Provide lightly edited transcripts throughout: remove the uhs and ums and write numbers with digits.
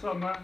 What's up, man?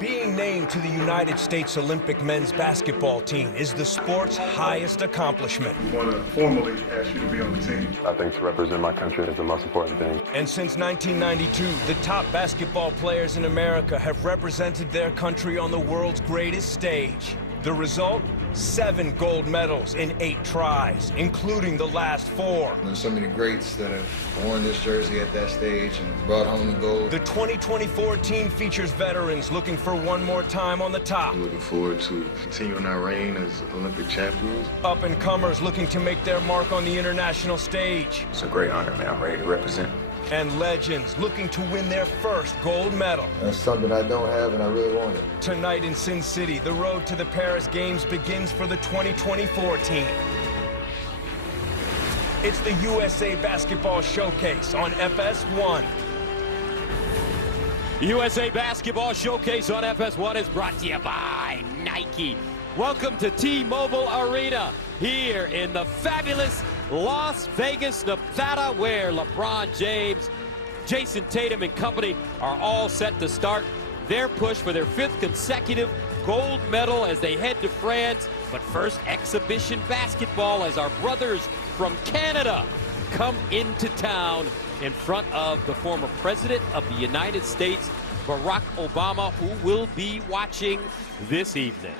Being named to the United States Olympic men's basketball team is the sport's highest accomplishment. We want to formally ask you to be on the team. I think to represent my country is the most important thing. And since 1992, the top basketball players in America have represented their country on the world's greatest stage. The result? 7 gold medals in 8 tries, including the last 4. There's so many greats that have worn this jersey at that stage and brought home the gold. The 2024 team features veterans looking for one more time on the top. I'm looking forward to continuing our reign as Olympic champions. Up-and-comers looking to make their mark on the international stage. It's a great honor, man. I'm ready to represent. And legends looking to win their first gold medal. That's something I don't have and I really want it. Tonight in Sin City, the road to the Paris Games begins for the 2024 team. It's the USA Basketball Showcase on FS1. USA Basketball Showcase on FS1 is brought to you by Nike. Welcome to T-Mobile Arena here in the fabulous Las Vegas, Nevada, where LeBron James, Jason Tatum and company are all set to start their push for their 5th consecutive gold medal as they head to France. But first, exhibition basketball as our brothers from Canada come into town in front of the former president of the United States, Barack Obama, who will be watching this evening.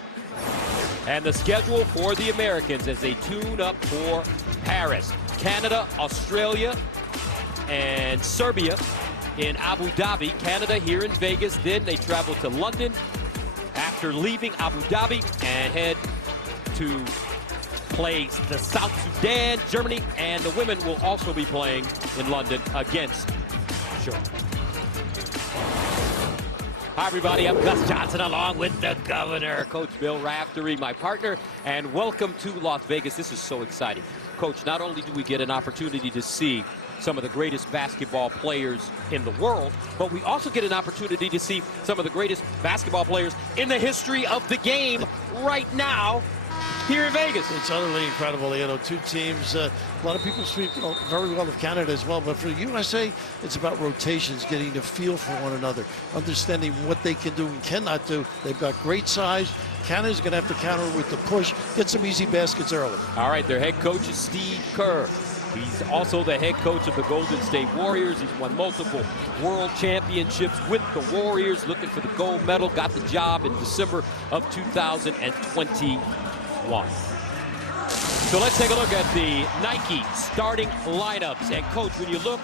And the schedule for the Americans as they tune up for Paris, Canada, Australia, and Serbia in Abu Dhabi. Canada here in Vegas. Then they travel to London after leaving Abu Dhabi and head to play the South Sudan, Germany, and the women will also be playing in London against Germany. Hi, everybody. I'm Gus Johnson along with the governor, Coach Bill Raftery, my partner, and welcome to Las Vegas. This is so exciting. Coach, not only do we get an opportunity to see some of the greatest basketball players in the world, but we also get an opportunity to see some of the greatest basketball players in the history of the game right now here in Vegas. It's utterly incredible. You know, 2 teams. A lot of people speak very well of Canada as well, but for the USA, it's about rotations, getting the feel for one another, understanding what they can do and cannot do. They've got great size. Canada's going to have to counter with the push, get some easy baskets early. All right, their head coach is Steve Kerr. He's also the head coach of the Golden State Warriors. He's won multiple world championships with the Warriors, looking for the gold medal, got the job in December of 2021. So let's take a look at the Nike starting lineups. And Coach, when you look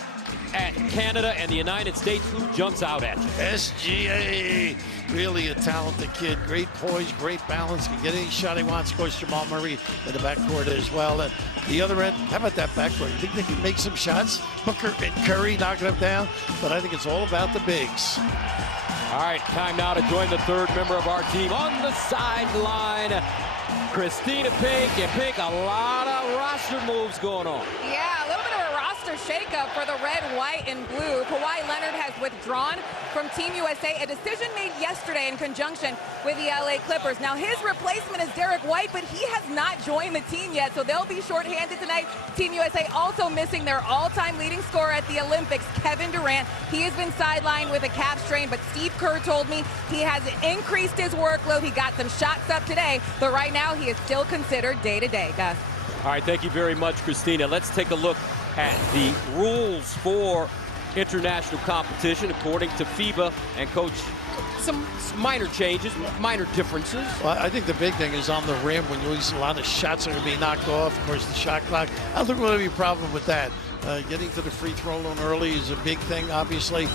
at Canada and the United States, who jumps out at you? SGA, really a talented kid. Great poise, great balance, can get any shot he wants. Of course, Jamal Murray in the backcourt as well. And the other end, how about that backcourt? You think they can make some shots? Booker and Curry knocking them down, but I think it's all about the bigs. All right, time now to join the 3rd member of our team on the sideline, Christina Pink. And Pink, a lot of roster moves going on. Yeah, a little bit of a roster shakeup for the red, white, and blue. Kawhi Leonard has withdrawn from Team USA, a decision made yesterday in conjunction with the LA Clippers. Now, his replacement is Derek White, but he has not joined the team yet, so they'll be shorthanded tonight. Team USA also missing their all-time leading scorer at the Olympics, Kevin Durant. He has been sidelined with a calf strain, but Steve Kerr told me he has increased his workload. He got some shots up today, but right now he is still considered day-to-day, Gus. All right, thank you very much, Christina. Let's take a look at the rules for international competition according to FIBA. And Coach, some minor changes, minor differences. Well, I think the big thing is on the rim when you lose a lot of shots are going to be knocked off. Of course, the shot clock. I don't think there'll be a problem with that. Getting to the free throw line early is a big thing, obviously.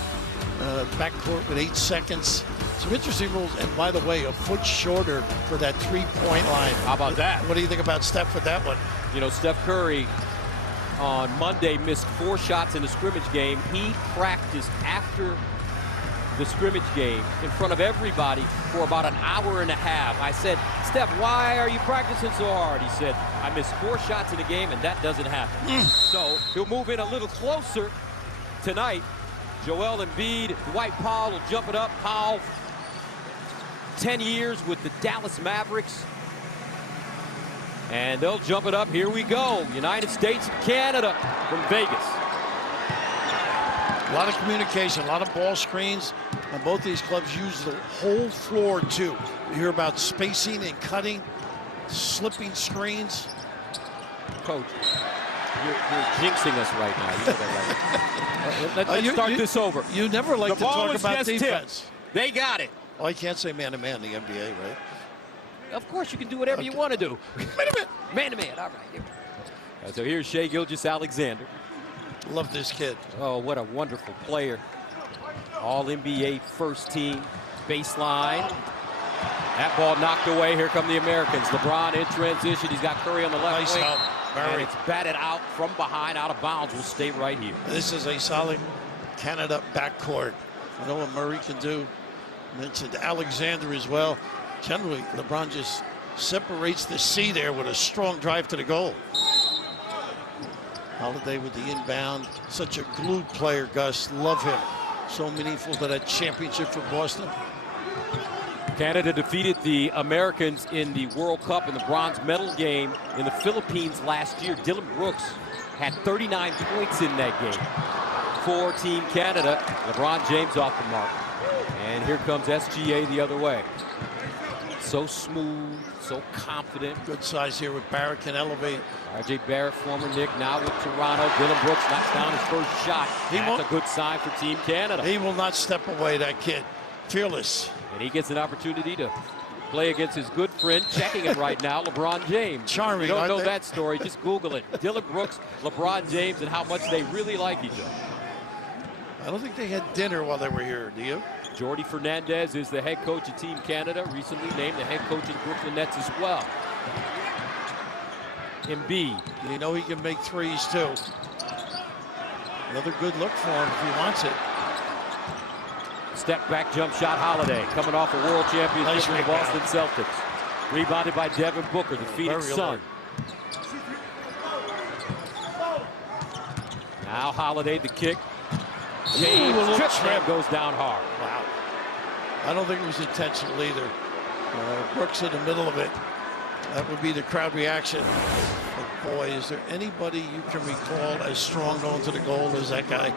Backcourt with 8 seconds. Some interesting rules, and by the way, a foot shorter for that 3-point line. How about that? What do you think about Steph with that one? You know, Steph Curry on Monday missed 4 shots in the scrimmage game. He practiced after the scrimmage game in front of everybody for about an hour and a half. I said, Steph, why are you practicing so hard? He said, I missed 4 shots in the game, and that doesn't happen. So he'll move in a little closer tonight. Joel Embiid, Dwight Powell will jump it up. Powell, 10 years with the Dallas Mavericks. And they'll jump it up. Here we go. United States, Canada from Vegas. A lot of communication, a lot of ball screens, and both these clubs use the whole floor too. You hear about spacing and cutting, slipping screens. Coach, you're jinxing us right now. You know that, right? Let's start this over. You never like The to ball talk was about just defense. tipped. They got it. Oh, I can't say man-to-man in the NBA, right? Of course, you can do whatever you want to do. Man-to-man. All right. So here's Shai Gilgeous-Alexander. Love this kid. Oh, what a wonderful player. All-NBA first team baseline. That ball knocked away. Here come the Americans. LeBron in transition. He's got Curry on the left Nice wing. help. And it's batted out from behind, out of bounds. Will stay right here. This is a solid Canada backcourt. You know what Murray can do. Mentioned Alexander as well. Generally, LeBron just separates the C there with a strong drive to the goal. Holiday with the inbound. Such a glued player, Gus. Love him. So meaningful to that championship for Boston. Canada defeated the Americans in the World Cup in the bronze medal game in the Philippines last year. Dylan Brooks had 39 points in that game for Team Canada. LeBron James off the mark. And here comes SGA the other way. So smooth, so confident. Good size here with Barrett, can elevate. RJ Barrett, former Knick, now with Toronto. Dylan Brooks knocks down his first shot. That's a good sign for Team Canada. He will not step away, that kid. Fearless. And he gets an opportunity to play against his good friend, checking him right now, LeBron James. Charming, If you don't know they? that story, just Google it. Dylan Brooks, LeBron James, and how much they really like each other. I don't think they had dinner while they were here, do you? Jordi Fernandez is the head coach of Team Canada, recently named the head coach of the Brooklyn Nets as well. Embiid. You know he can make threes too. Another good look for him if he wants it. Step back jump shot Holiday, coming off a world championship Nice with the rebound. Boston Celtics. Rebounded by Devin Booker, the Phoenix Very Sun. Now Holiday, the kick. James Ooh, a little trip trip. goes down hard. Wow. I don't think it was intentional either. Brooks in the middle of it. That would be the crowd reaction. But boy, is there anybody you can recall as strong going to the goal as that guy?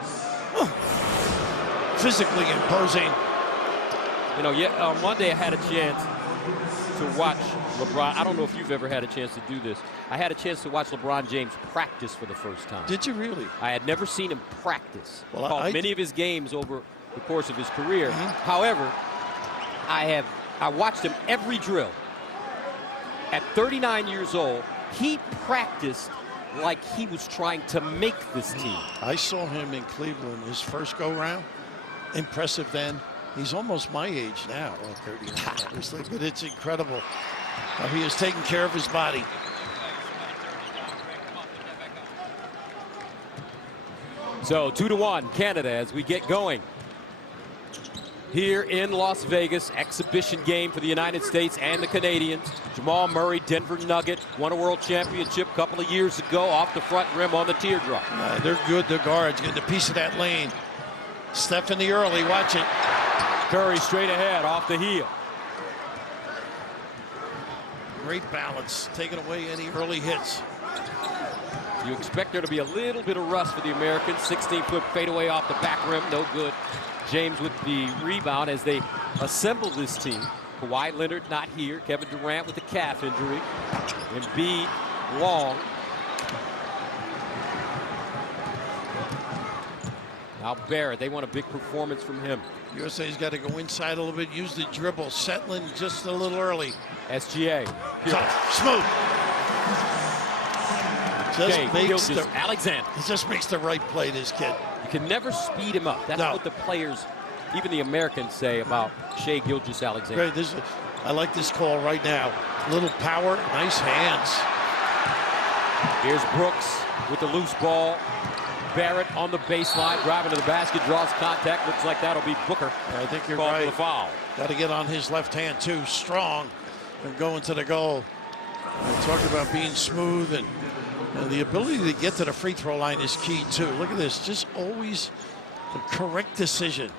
Physically imposing. You know, on Monday I had a chance to watch LeBron. I don't know if you've ever had a chance to do this. I had a chance to watch LeBron James practice for the first time. Did you really? I had never seen him practice. Well, Called many of his games over the course of his career. However, I watched him every drill. At 39 years old, he practiced like he was trying to make this team. I saw him in Cleveland his first go-round. Impressive then. He's almost my age now, 39, obviously, but it's incredible how he has taken care of his body. So 2-1 Canada as we get going. Here in Las Vegas, exhibition game for the United States and the Canadians. Jamal Murray, Denver Nugget, won a world championship a couple of years ago off the front rim on the teardrop. They're good, the guards, getting a piece of that lane. Stephanie early, watch it. Curry straight ahead off the heel. Great balance, taking away any early hits. You expect there to be a little bit of rust for the Americans. 16-foot fadeaway off the back rim, no good. James with the rebound as they assemble this team. Kawhi Leonard not here. Kevin Durant with a calf injury. Embiid long. Now Barrett, they want a big performance from him. USA's got to go inside a little bit, use the dribble, settling just a little early. SGA. Smooth. Alexander. He just makes the right play, this kid. You can never speed him up. That's what the players, even the Americans, say about Shai Gilgeous-Alexander. Great. I like this call right now. Little power, nice hands. Here's Brooks with the loose ball. Barrett on the baseline, driving to the basket, draws contact. Looks like that'll be Booker. I think you're Called right. for the foul. Got to get on his left hand too, strong, and going to the goal. And talk about being smooth and the ability to get to the free throw line is key too. Look at this, just always the correct decision.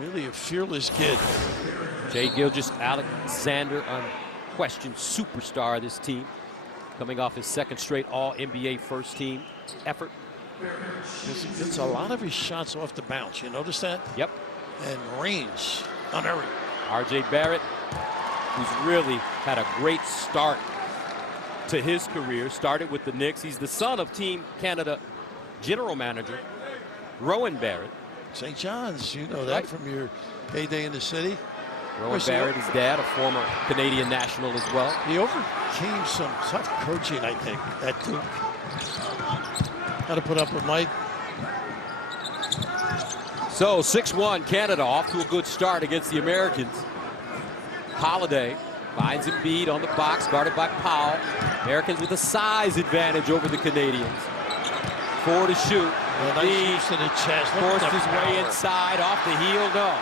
Really a fearless kid. Shai Gilgeous-Alexander, unquestioned superstar of this team, coming off his second straight All-NBA first team effort. Gets a lot of his shots off the bounce. You notice that? Yep. And range unerring. R.J. Barrett, who's really had a great start to his career, started with the Knicks. He's the son of Team Canada general manager Rowan Barrett. St. John's, you know that Right. from your heyday in the city. Rowan Barrett, his dad, a former Canadian national as well. He overcame some tough coaching, I think, at Duke. Got to put up with Mike. So 6-1 Canada, off to a good start against the Americans. Holiday finds Embiid on the box, guarded by Powell. Americans with a size advantage over the Canadians. 4 to shoot. Nice use to the chest. Look at Forced the his way power. inside, off the heel, no.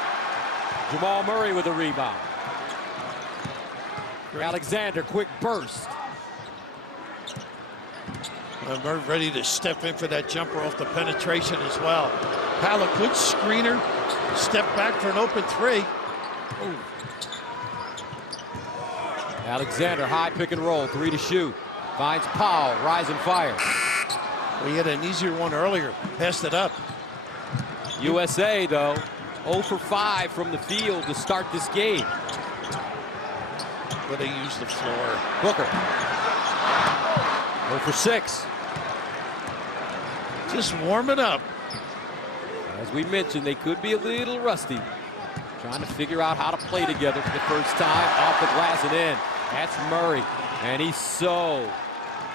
Jamal Murray with a rebound. Alexander, quick burst. Murray ready to step in for that jumper off the penetration as well. Powell, a good screener. Step back for an open three. Ooh. Alexander, high pick and roll, 3 to shoot. Finds Powell, rise and fire. We had an easier one earlier. Passed it up. USA, though, 0 for 5 from the field to start this game. But they use the floor. Booker. 0 for 6. Just warming up. As we mentioned, they could be a little rusty. Trying to figure out how to play together for the first time. Off the glass and in. That's Murray. And he's so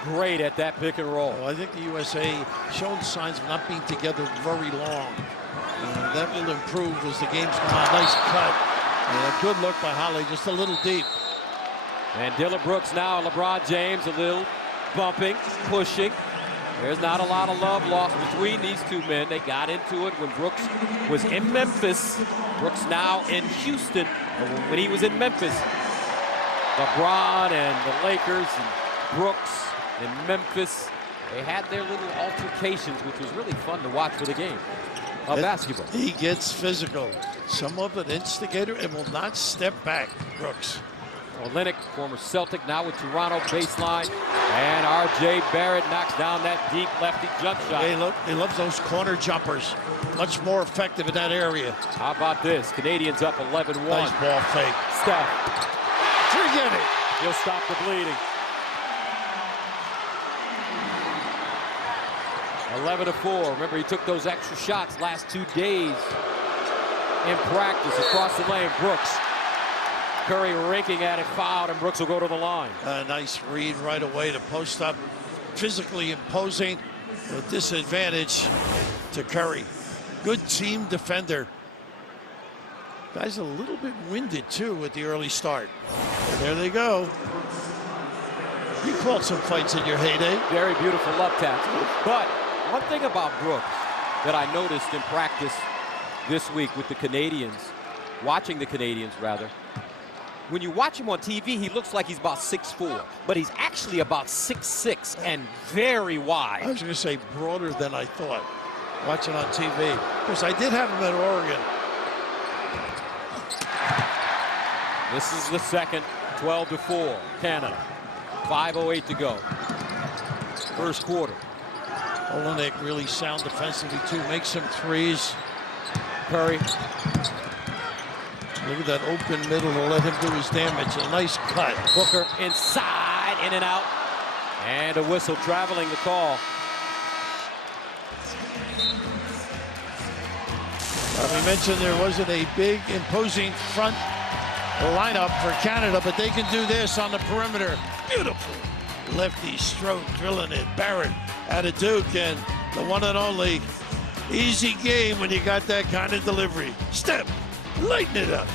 great at that pick and roll. Well, I think the USA showed signs of not being together very long. That will improve as the games come on. Nice cut. And a good look by Holly, just a little deep. And Dylan Brooks now, LeBron James, a little bumping, pushing. There's not a lot of love lost between these two men. They got into it when Brooks was in Memphis. Brooks now in Houston. When he was in Memphis, LeBron and the Lakers and Brooks in Memphis, they had their little altercations, which was really fun to watch for the game of basketball. He gets physical. Some of an instigator and will not step back, Brooks. Olynyk, former Celtic, now with Toronto baseline. And R.J. Barrett knocks down that deep lefty jump shot. He loves those corner jumpers. Much more effective in that area. How about this? Canadians up 11-1. Nice ball fake. Steph. Forget it. He'll stop the bleeding. 11-4. Remember, he took those extra shots last 2 days in practice across the lane. Brooks. Curry raking at it, fouled, and Brooks will go to the line. Nice read right away to post up. Physically imposing, a disadvantage to Curry. Good team defender. Guy's a little bit winded, too, at the early start. And there they go. You called some fights in your heyday. Very beautiful love taps. But one thing about Brooks that I noticed in practice this week with the Canadians, watching the Canadians rather, when you watch him on TV, he looks like he's about 6'4", but he's actually about 6'6" and very wide. I was going to say broader than I thought, watching on TV. Because I did have him at Oregon. This is the second, 12-4, Canada. 5:08 to go. First quarter. Olynyk really sound defensively, too. Makes some threes. Curry. Look at that open middle to let him do his damage. A nice cut. Booker inside, in and out. And a whistle traveling the call. We mentioned there wasn't a big, imposing front lineup for Canada, but they can do this on the perimeter. Beautiful. Lefty stroke, drilling it. Barrett out of Duke, and the one and only easy game when you got that kind of delivery. Step. Lighten it up.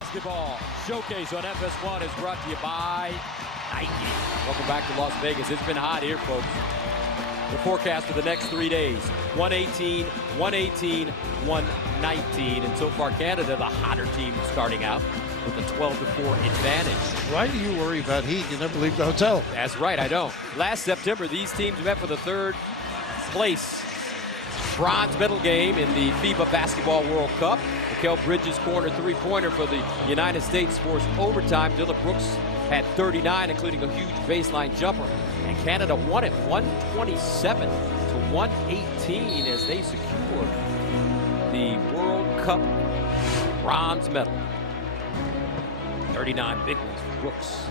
Basketball Showcase on FS1 is brought to you by Nike. Welcome back to Las Vegas. It's been hot here, folks. The forecast for the next 3 days, 118, 118, 119. And so far, Canada, the hotter team starting out with a 12-4 advantage. Why do you worry about heat? You never leave the hotel. That's right, I don't. Last September, these teams met for the third place bronze medal game in the FIBA Basketball World Cup. Mikal Bridges corner three-pointer for the United States forced overtime. Dylan Brooks had 39, including a huge baseline jumper. And Canada won it 127 to 118 as they secured the World Cup bronze medal. 39 big ones for Brooks.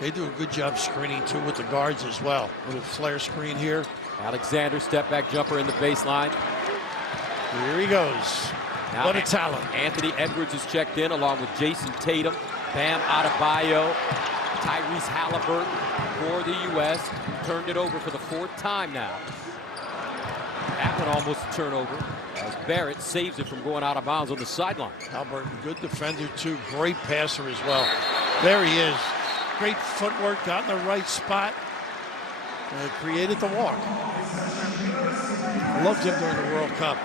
They do a good job screening too with the guards as well. Little flare screen here. Alexander step back jumper in the baseline. Here he goes. Now, what a talent. Anthony Edwards is checked in along with Jason Tatum, Bam Adebayo, Tyrese Halliburton for the U.S. Turned it over for the 4th time now. That one almost a turnover as Barrett saves it from going out of bounds on the sideline. Halliburton, good defender too. Great passer as well. There he is. Great footwork, got in the right spot. Created the walk. Loved him during the World Cup.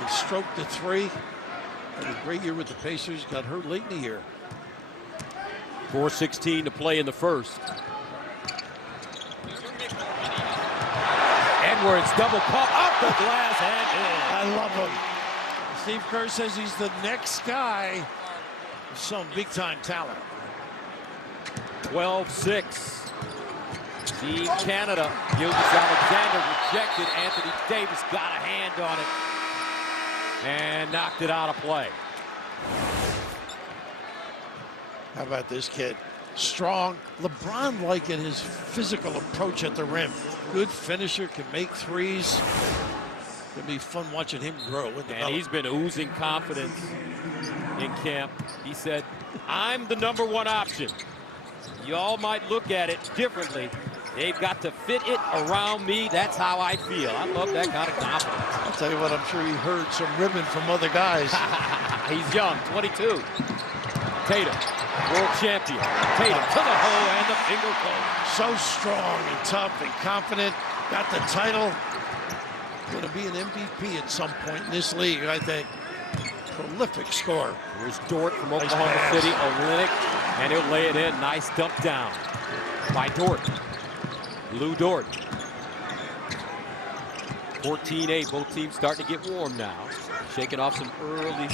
He stroked the 3. Had a great year with the Pacers. Got hurt late in the year. 4:16 to play in the first. Edwards double pump up the glass and in. I love him. Steve Kerr says he's the next guy with some big time talent. 12-6. Team Canada. Gilgeous Alexander rejected. Anthony Davis got a hand on it and knocked it out of play. How about this kid? Strong. LeBron-like in his physical approach at the rim. Good finisher, can make threes. It'll be fun watching him grow. And he's been oozing confidence in camp. He said, I'm the #1 option. Y'all might look at it differently. They've got to fit it around me. That's how I feel. I love that kind of confidence. I'll tell you what, I'm sure he heard some ribbon from other guys. He's young, 22. Tatum, world champion. Tatum to the hole and the finger goal. So strong and tough and confident. Got the title. Going to be an MVP at some point in this league, I think. Prolific scorer. Here's Dort from Oklahoma City, Olynyk, and he'll lay it in. Nice dump down by Dort. Lou Dort. 14-8. Both teams starting to get warm now. Shaking off some early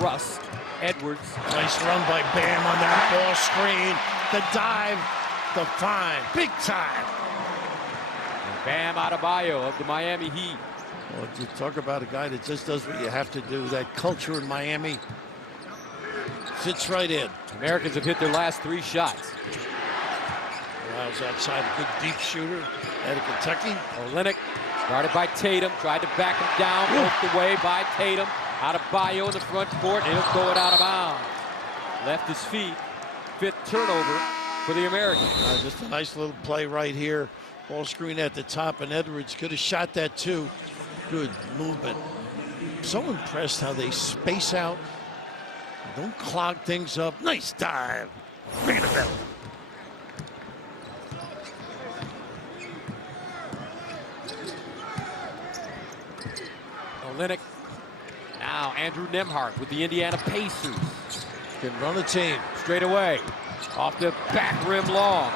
rust. Edwards. Nice run by Bam on that ball screen. The dive, the find. Big time. And Bam Adebayo of the Miami Heat. Well, to talk about a guy that just does what you have to do. That culture in Miami fits right in. Americans have hit their last 3 shots. Lyles outside, a good deep shooter out of Kentucky. Olynyk guarded by Tatum, tried to back him down, poked away by Tatum. Adebayo in the front court, and he'll throw it out of bounds. Left his feet. 5th turnover for the Americans. Just a nice little play right here. Ball screen at the top, and Edwards could have shot that too. Good movement. So impressed how they space out. Don't clog things up. Nice dive. Ring the bell. Olynyk. Now Andrew Nembhard with the Indiana Pacers. Can run a team. Straight away. Off the back rim long.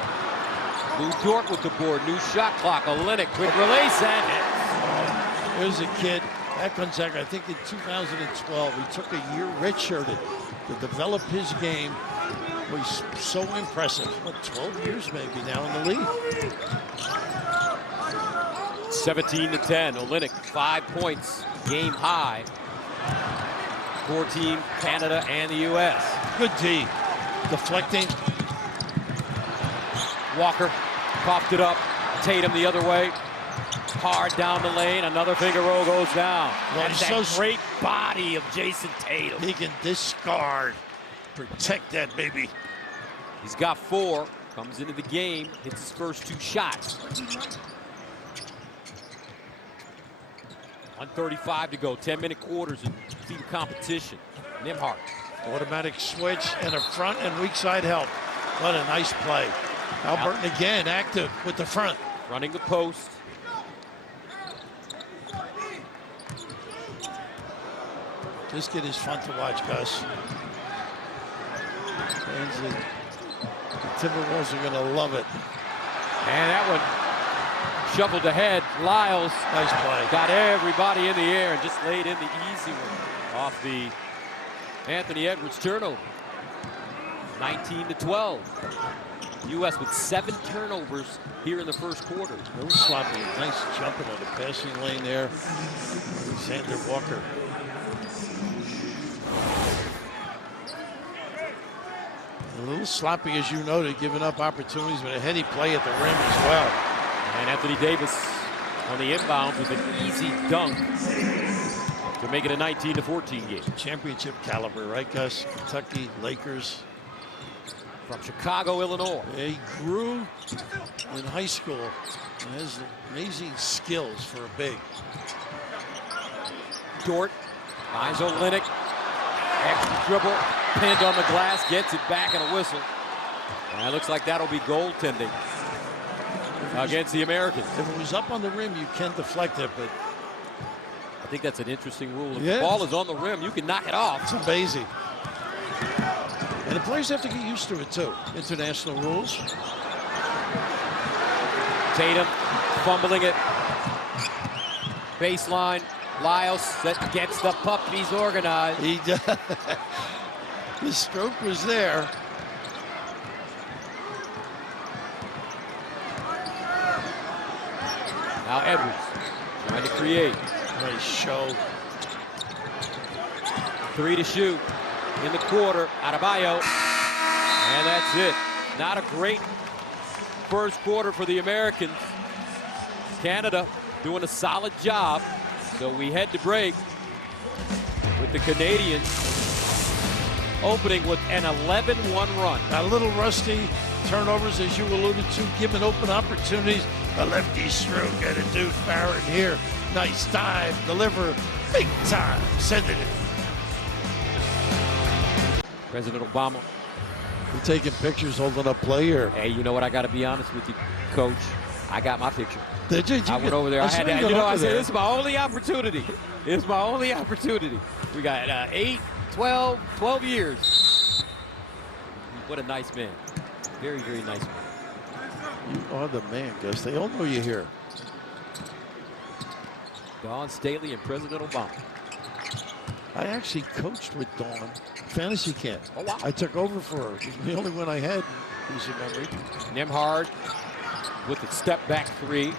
Lou Dort with the board. New shot clock. Olynyk. Quick release and hits. There's a kid at Gonzaga, I think in 2012. He took a year redshirted to develop his game. He's so impressive. What, 12 years maybe now in the league? 17-10. Olynyk, 5 points. Game high. 4 Team Canada and the U.S. Good D. Deflecting. Walker coughed it up. Tatum the other way. Hard down the lane. Another finger roll goes down. Well, That's that great body of Jason Tatum. He can discard. Protect that baby. He's got 4. Comes into the game. Hits his first 2 shots. 1:35 to go. 10-minute quarters and team competition. Nembhard. Automatic switch and a front and weak side help. What a nice play. Halliburton again active with the front. Running the post. This kid is fun to watch, Gus. Fans of the Timberwolves are going to love it. And that one shuffled ahead. Lyles. Nice play. Got everybody in the air and just laid in the easy one off the Anthony Edwards turnover. 19-12. U.S. with 7 turnovers here in the first quarter. No sloppy. Nice jumping on the passing lane there. Alexander Walker. A little sloppy, as you noted, giving up opportunities, but a heady play at the rim as well. And Anthony Davis on the inbound with an easy dunk to make it a 19-14 game. Championship caliber, right, Gus? Kentucky, Lakers. From Chicago, Illinois. He grew in high school and has amazing skills for a big. Dort, eyes Olynyk, extra dribble, pinned on the glass, gets it back and a whistle. And it looks like that'll be goaltending against the Americans. If it was up on the rim, you can deflect it, but I think that's an interesting rule. If Yeah. the ball is on the rim, you can knock it off. it's amazing. And the players have to get used to it too. International rules. Tatum fumbling it. Baseline. Lyles that gets the puck. He's organized. He the stroke was there. Now Edwards trying to create. Nice show. 3 to shoot in the quarter. Adebayo. And that's it. Not a great first quarter for the Americans. Canada doing a solid job. So we head to break with the Canadians opening with an 11-1 run. A little rusty. Turnovers, as you alluded to, giving open opportunities. A lefty stroke at a Duke Barrett here. Nice dive, deliver, big time, send it in. President Obama. We're taking pictures, holding up play here. Hey, you know what? I got to be honest with you, Coach. I got my picture. Did you? I went over there. I had to, I said, this is my only opportunity. It's my only opportunity. We got 8, 12 years. What a nice man. Very, very nice man. You are the man, Gus. They all know you here. Dawn Staley and President Obama. I actually coached with Dawn fantasy camp. Oh, wow. I took over for her. It was the only one I had, as you memory. Nembhard with the step back 3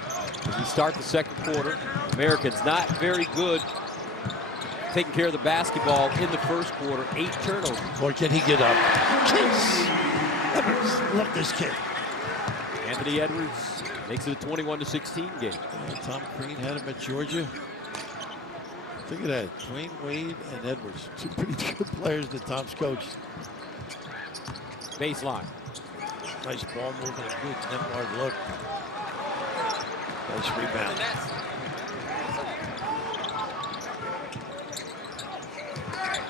as we start the second quarter. Americans not very good taking care of the basketball in the first quarter. 8 turnovers. Boy, can he get up. Kiss. Edwards, love this kid. Anthony Edwards makes it a 21-16 game. Tom Crean had him at Georgia. Look at that. Dwayne Wade and Edwards. 2 pretty good players that Tom's coached. Baseline. Nice ball movement. A good Nembhard look. Nice rebound.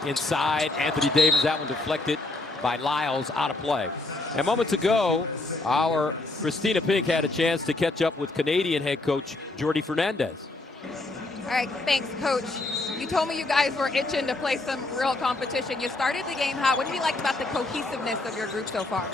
Inside, Anthony Davis. That one deflected by Lyles, out of play. And moments ago, our Christina Pink had a chance to catch up with Canadian head coach Jordi Fernandez. All right, thanks, Coach. You told me you guys were itching to play some real competition. You started the game hot. What do you like about the cohesiveness of your group so far?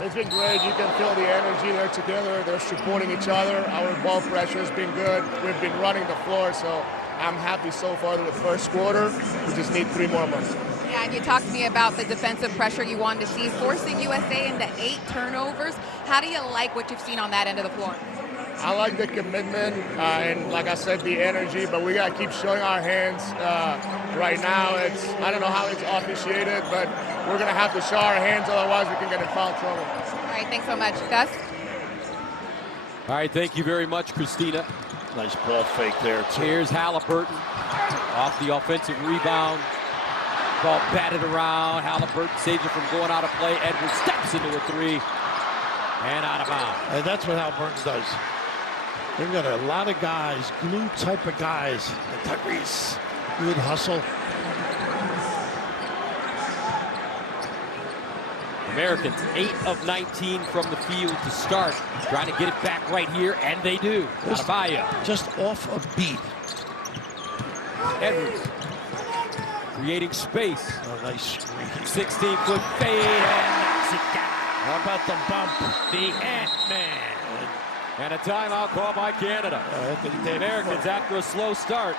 It's been great. You can feel the energy. They're together. They're supporting each other. Our ball pressure has been good. We've been running the floor, so I'm happy so far with the first quarter. We just need 3 more months. Yeah, and you talked to me about the defensive pressure you wanted to see, forcing USA into 8 turnovers. How do you like what you've seen on that end of the floor? I like the commitment and, like I said, the energy, but we got to keep showing our hands. Right now, I don't know how it's officiated, but we're going to have to show our hands, otherwise we can get in foul trouble. All right, thanks so much. Gus? All right, thank you very much, Christina. Nice ball fake there, too. Here's Halliburton off the offensive rebound. Ball batted around. Halliburton saves it from going out of play. Edwards steps into a 3 and out of bounds. And that's what Halliburton does. They've got a lot of guys, glue type of guys. And Tyrese, good hustle. Americans 8 of 19 from the field to start. Trying to get it back right here, and they do. Adebayo. Just off a beat. Edwards creating space. Oh, nice screen. 16-foot fade and knocks it down. How about the bump? The Ant-Man. And a timeout call by Canada. Anthony The Davis. Americans after a slow start.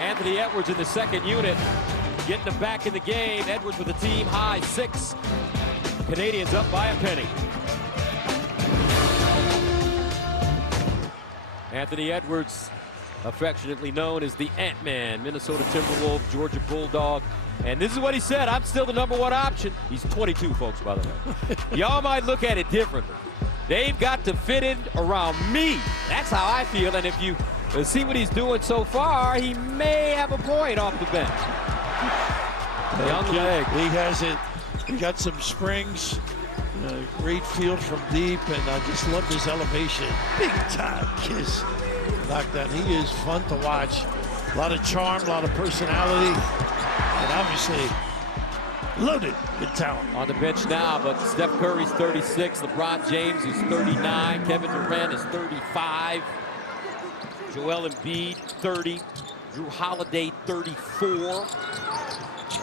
Anthony Edwards in the second unit getting them back in the game. Edwards with a team high 6. Canadians up by a penny. Anthony Edwards, affectionately known as the Ant-Man, Minnesota Timberwolves, Georgia Bulldog. And this is what he said: I'm still the #1 option. He's 22, folks, by the way. Y'all might look at it differently. They've got to fit in around me. That's how I feel. And if you see what he's doing so far, he may have a point off the bench. Young leg. He has it. He got some springs. Great field from deep, and I just love his elevation. Big time kiss. Knocked down. He is fun to watch. A lot of charm, a lot of personality, and obviously loaded with talent. On the bench now, but Steph Curry's 36, LeBron James is 39, Kevin Durant is 35, Joel Embiid 30, Drew Holiday 34.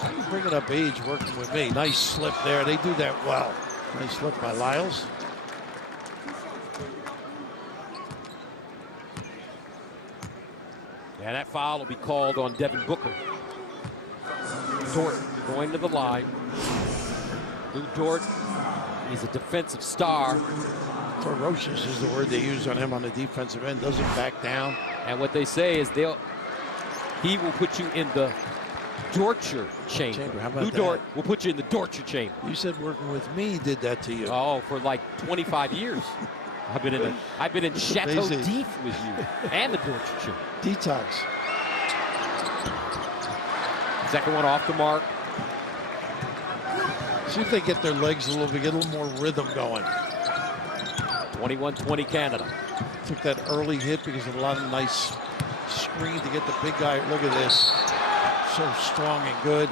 I'm bringing up age working with me. Nice slip there. They do that well. Nice slip by Lyles. And that foul will be called on Devin Booker. Dort going to the line. Lou Dort, he's a defensive star. Ferocious is the word they use on him on the defensive end. Doesn't back down. And what they say is he will put you in the torture chamber. How about Lou that? Dort will put you in the torture chamber. You said working with me did that to you. Oh, for like 25 years. I've been in Chateau Amazing. D'If with you and the torture chamber. Detox. Second one off the mark. See if they get their legs a little bit, get a little more rhythm going. 21-20 Canada. Took that early hit because of a lot of nice screen to get the big guy. Look at this. So strong and good.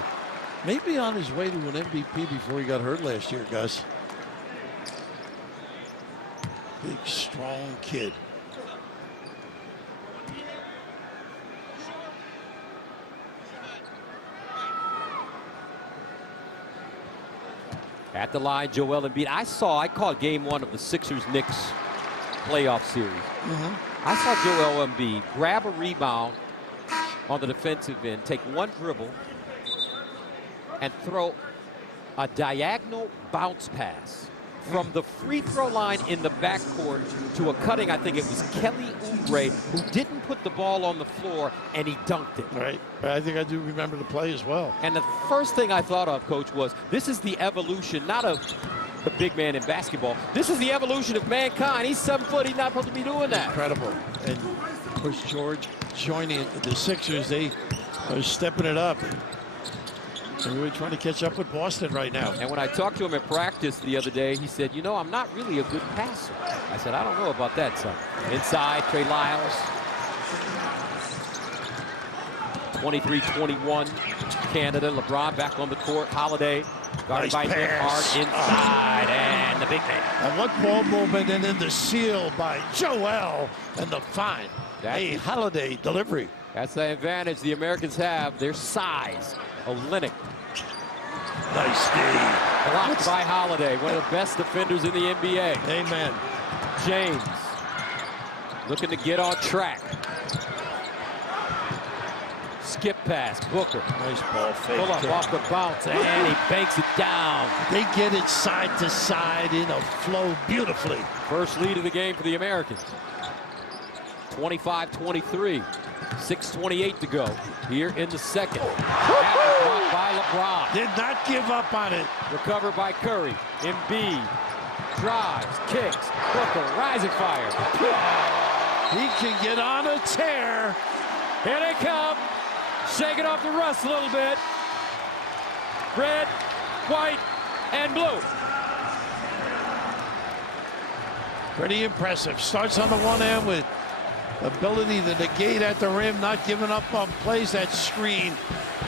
Maybe on his way to an MVP before he got hurt last year, Gus. Big, strong kid. At the line, Joel Embiid. I caught game 1 of the Sixers-Knicks playoff series. I saw Joel Embiid grab a rebound on the defensive end, take one dribble, and throw a diagonal bounce pass from the free throw line in the backcourt to a cutting, I think it was Kelly Oubre, who didn't put the ball on the floor, and he dunked it. Right. I think I do remember the play as well. And the first thing I thought of, Coach, was this is the evolution, not of the big man in basketball. This is the evolution of mankind. He's 7 foot. He's not supposed to be doing that. Incredible. And, of course, George joining the Sixers. They are stepping it up. And we're trying to catch up with Boston right now. And when I talked to him at practice the other day, he said, you know, I'm not really a good passer. I said, I don't know about that, son. Inside, Trey Lyles. 23-21, Canada. LeBron back on the court. Holiday guarded by Nembhard inside, and the big man. And what ball movement, and then the seal by Joel, and the fine. A Holiday delivery. That's the advantage the Americans have, their size. Olynyk. Nice D. Blocked by Holiday, one of the best defenders in the NBA. Amen. James looking to get on track. Skip pass, Booker. Nice ball fake. Pull up off the bounce, and he banks it down. They get it side to side in a flow beautifully. First lead of the game for the Americans. 25-23. 6:28 to go here in the second. Blocked by LeBron. Did not give up on it. Recovered by Curry. Embiid drives, kicks. Booker, rising fire. He can get on a tear. Here they come. Shaking off the rust a little bit. Red, white, and blue. Pretty impressive. Starts on the one end with ability to negate at the rim, not giving up on plays. That screen.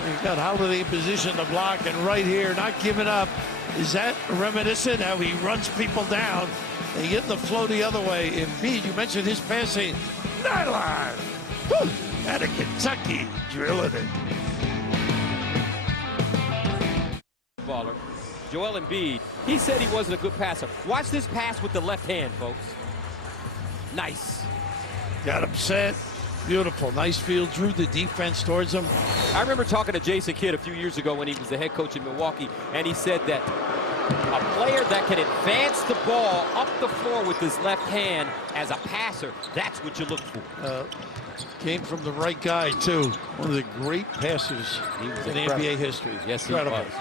You've got Holiday in position to block, and right here, not giving up. Is that reminiscent how he runs people down? They get the flow the other way. Embiid, you mentioned his passing. Nylon. Woo! Out of Kentucky, drilling it. Baller. Joel Embiid, he said he wasn't a good passer. Watch this pass with the left hand, folks. Nice. Got him set. Beautiful, nice field, drew the defense towards him. I remember talking to Jason Kidd a few years ago when he was the head coach in Milwaukee, and he said that a player that can advance the ball up the floor with his left hand as a passer, that's what you look for. Came from the right guy, too. One of the great passers in NBA history. Yes, incredible. he was.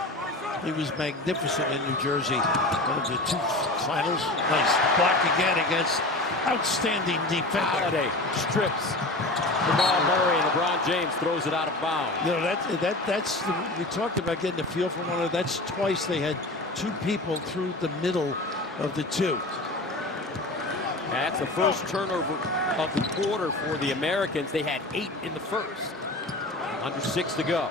He was magnificent in New Jersey. One of the 2 finals. Nice block again against outstanding defender. Holiday strips Jamal Murray, and LeBron James throws it out of bounds. You know, that's we talked about getting the feel from one of that's twice they had 2 people through the middle of the 2. That's the first turnover of the quarter for the Americans. They had 8 in the first. Under 6 to go.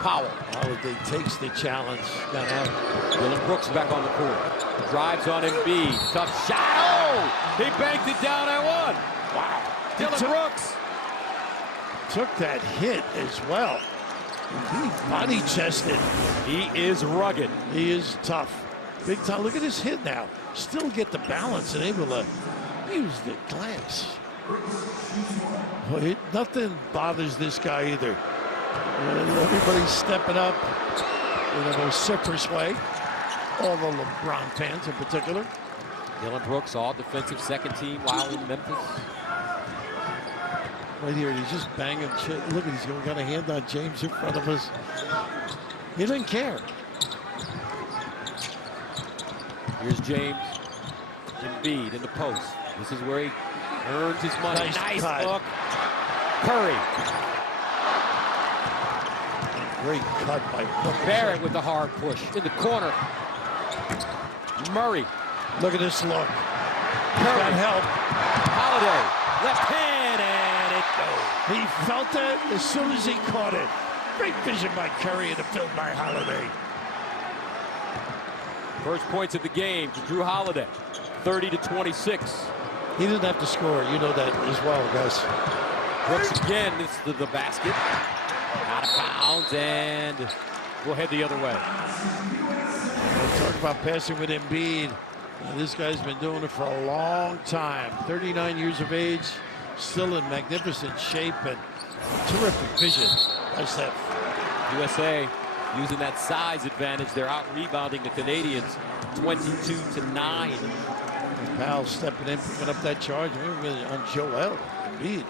Powell. Holiday takes the challenge. Got out. Dillon Brooks back on the court. Drives on Embiid. Tough shot. Oh! He banked it down and one. Wow. Dillon Brooks. Took that hit as well. He body chested. He is rugged. He is tough. Big time. Look at his hit now. Still get the balance and able to use the glass. Well, nothing bothers this guy either. Everybody's stepping up in a vociferous way. All the LeBron fans in particular. Dillon Brooks, all defensive second team while in Memphis. Right here, he's just banging shit. Look at, he's got a hand on James in front of us. He doesn't care. Here's James. Embiid in the post. This is where he earns his money. Nice look. Curry. Great cut by Barrett with the hard push in the corner. Murray. Look at this look. Curry. Got help. Holiday. Left hand and it goes. He felt it as soon as he caught it. Great vision by Curry and a field by Holiday. First points of the game to Drew Holiday. 30-26. He didn't have to score. You know that as well, guys. Brooks again. This is the basket. Out of bounds, and we'll head the other way. Talk about passing with Embiid. This guy's been doing it for a long time. 39 years of age, still in magnificent shape and terrific vision. Nice step. USA using that size advantage. They're out rebounding the Canadians 22-9. Powell stepping in, picking up that charge on Joel Embiid.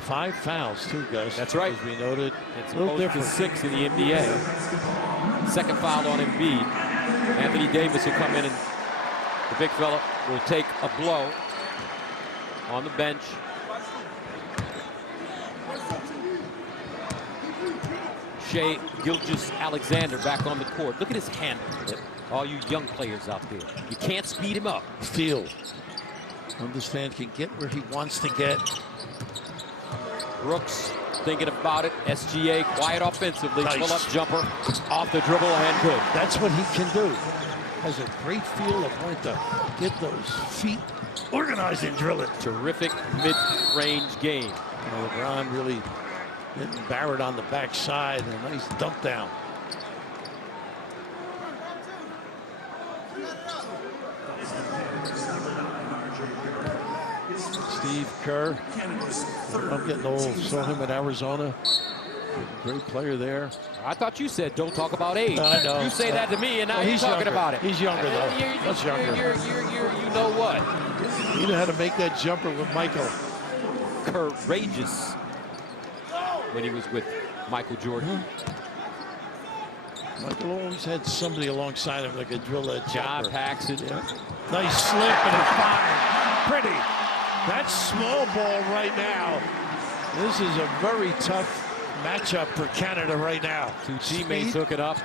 Five fouls, too, guys. That's right. As we noted. It's a little different. 6 in the NBA. Second foul on Embiid. Anthony Davis will come in, and the big fella will take a blow on the bench. Shai Gilgeous-Alexander back on the court. Look at his handle. All you young players out there. You can't speed him up. Steele. Understand, can get where he wants to get. Brooks thinking about it. SGA quiet offensively. Nice. Pull-up jumper off the dribble and good. That's what he can do. Has a great feel of when to get those feet organized and drill it. Terrific mid-range game. LeBron really hitting Barrett on the backside. A nice dump down. Steve Kerr. I'm getting old. Saw him in Arizona. Great player there. I thought you said don't talk about age. I know. You say that to me, and now you're talking about it. He's younger, though. Much younger. You know what? He knew how to make that jumper with Michael. Courageous when he was with Michael Jordan. Michael always had somebody alongside him that could drill that jumper. John Paxson. Yeah. Nice slip and a fire. Pretty. That's small ball right now. This is a very tough matchup for Canada right now. Two teammates hooking up.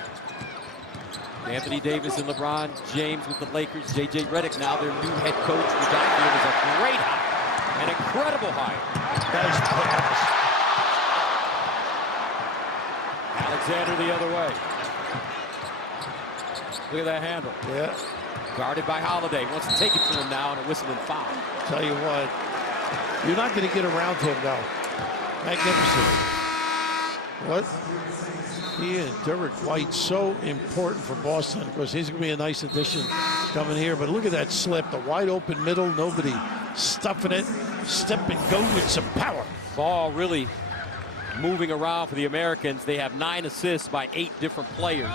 Anthony Davis and LeBron James with the Lakers. J.J. Redick now their new head coach, which I feel is a great hire. An incredible hire. Nice pass. Alexander the other way. Look at that handle. Yeah. Guarded by Holiday. Wants to take it to him now and a whistling foul. Tell you what, you're not going to get around him now. Magnificent. What? He and Derek White, so important for Boston. Of course, he's going to be a nice addition coming here. But look at that slip, the wide open middle, nobody stuffing it. Step and go with some power. Ball really moving around for the Americans. They have 9 assists by 8 different players.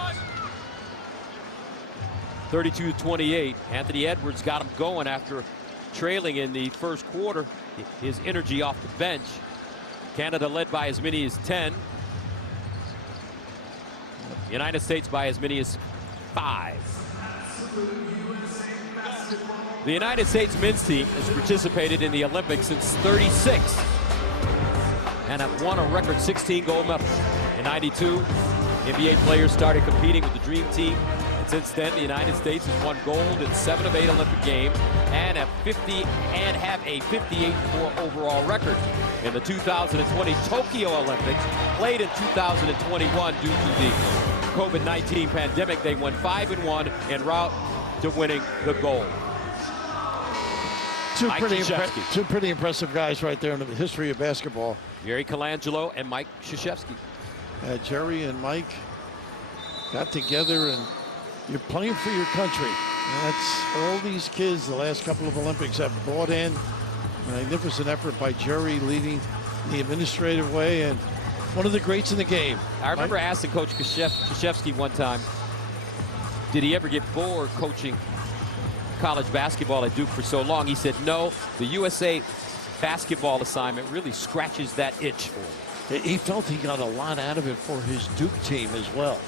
32-28. Anthony Edwards got him going after trailing in the first quarter. His energy off the bench. Canada led by as many as 10. United States by as many as 5. The United States men's team has participated in the Olympics since '36 and have won a record 16 gold medals. In '92, NBA players started competing with the Dream Team, and since then, the United States has won gold in 7 of 8 Olympic games and have a 58-4 overall record. In the 2020 Tokyo Olympics, played in 2021 due to the COVID-19 pandemic, they went 5-1 en route to winning the gold. Two pretty impressive guys right there in the history of basketball. Jerry Colangelo and Mike Krzyzewski. Jerry and Mike got together, and you're playing for your country. And that's all these kids the last couple of Olympics have bought in. Magnificent effort by Jerry leading the administrative way, and one of the greats in the game. I remember asking Coach Krzyzewski one time, did he ever get bored coaching college basketball at Duke for so long? He said, no, the USA basketball assignment really scratches that itch for him. He felt he got a lot out of it for his Duke team as well.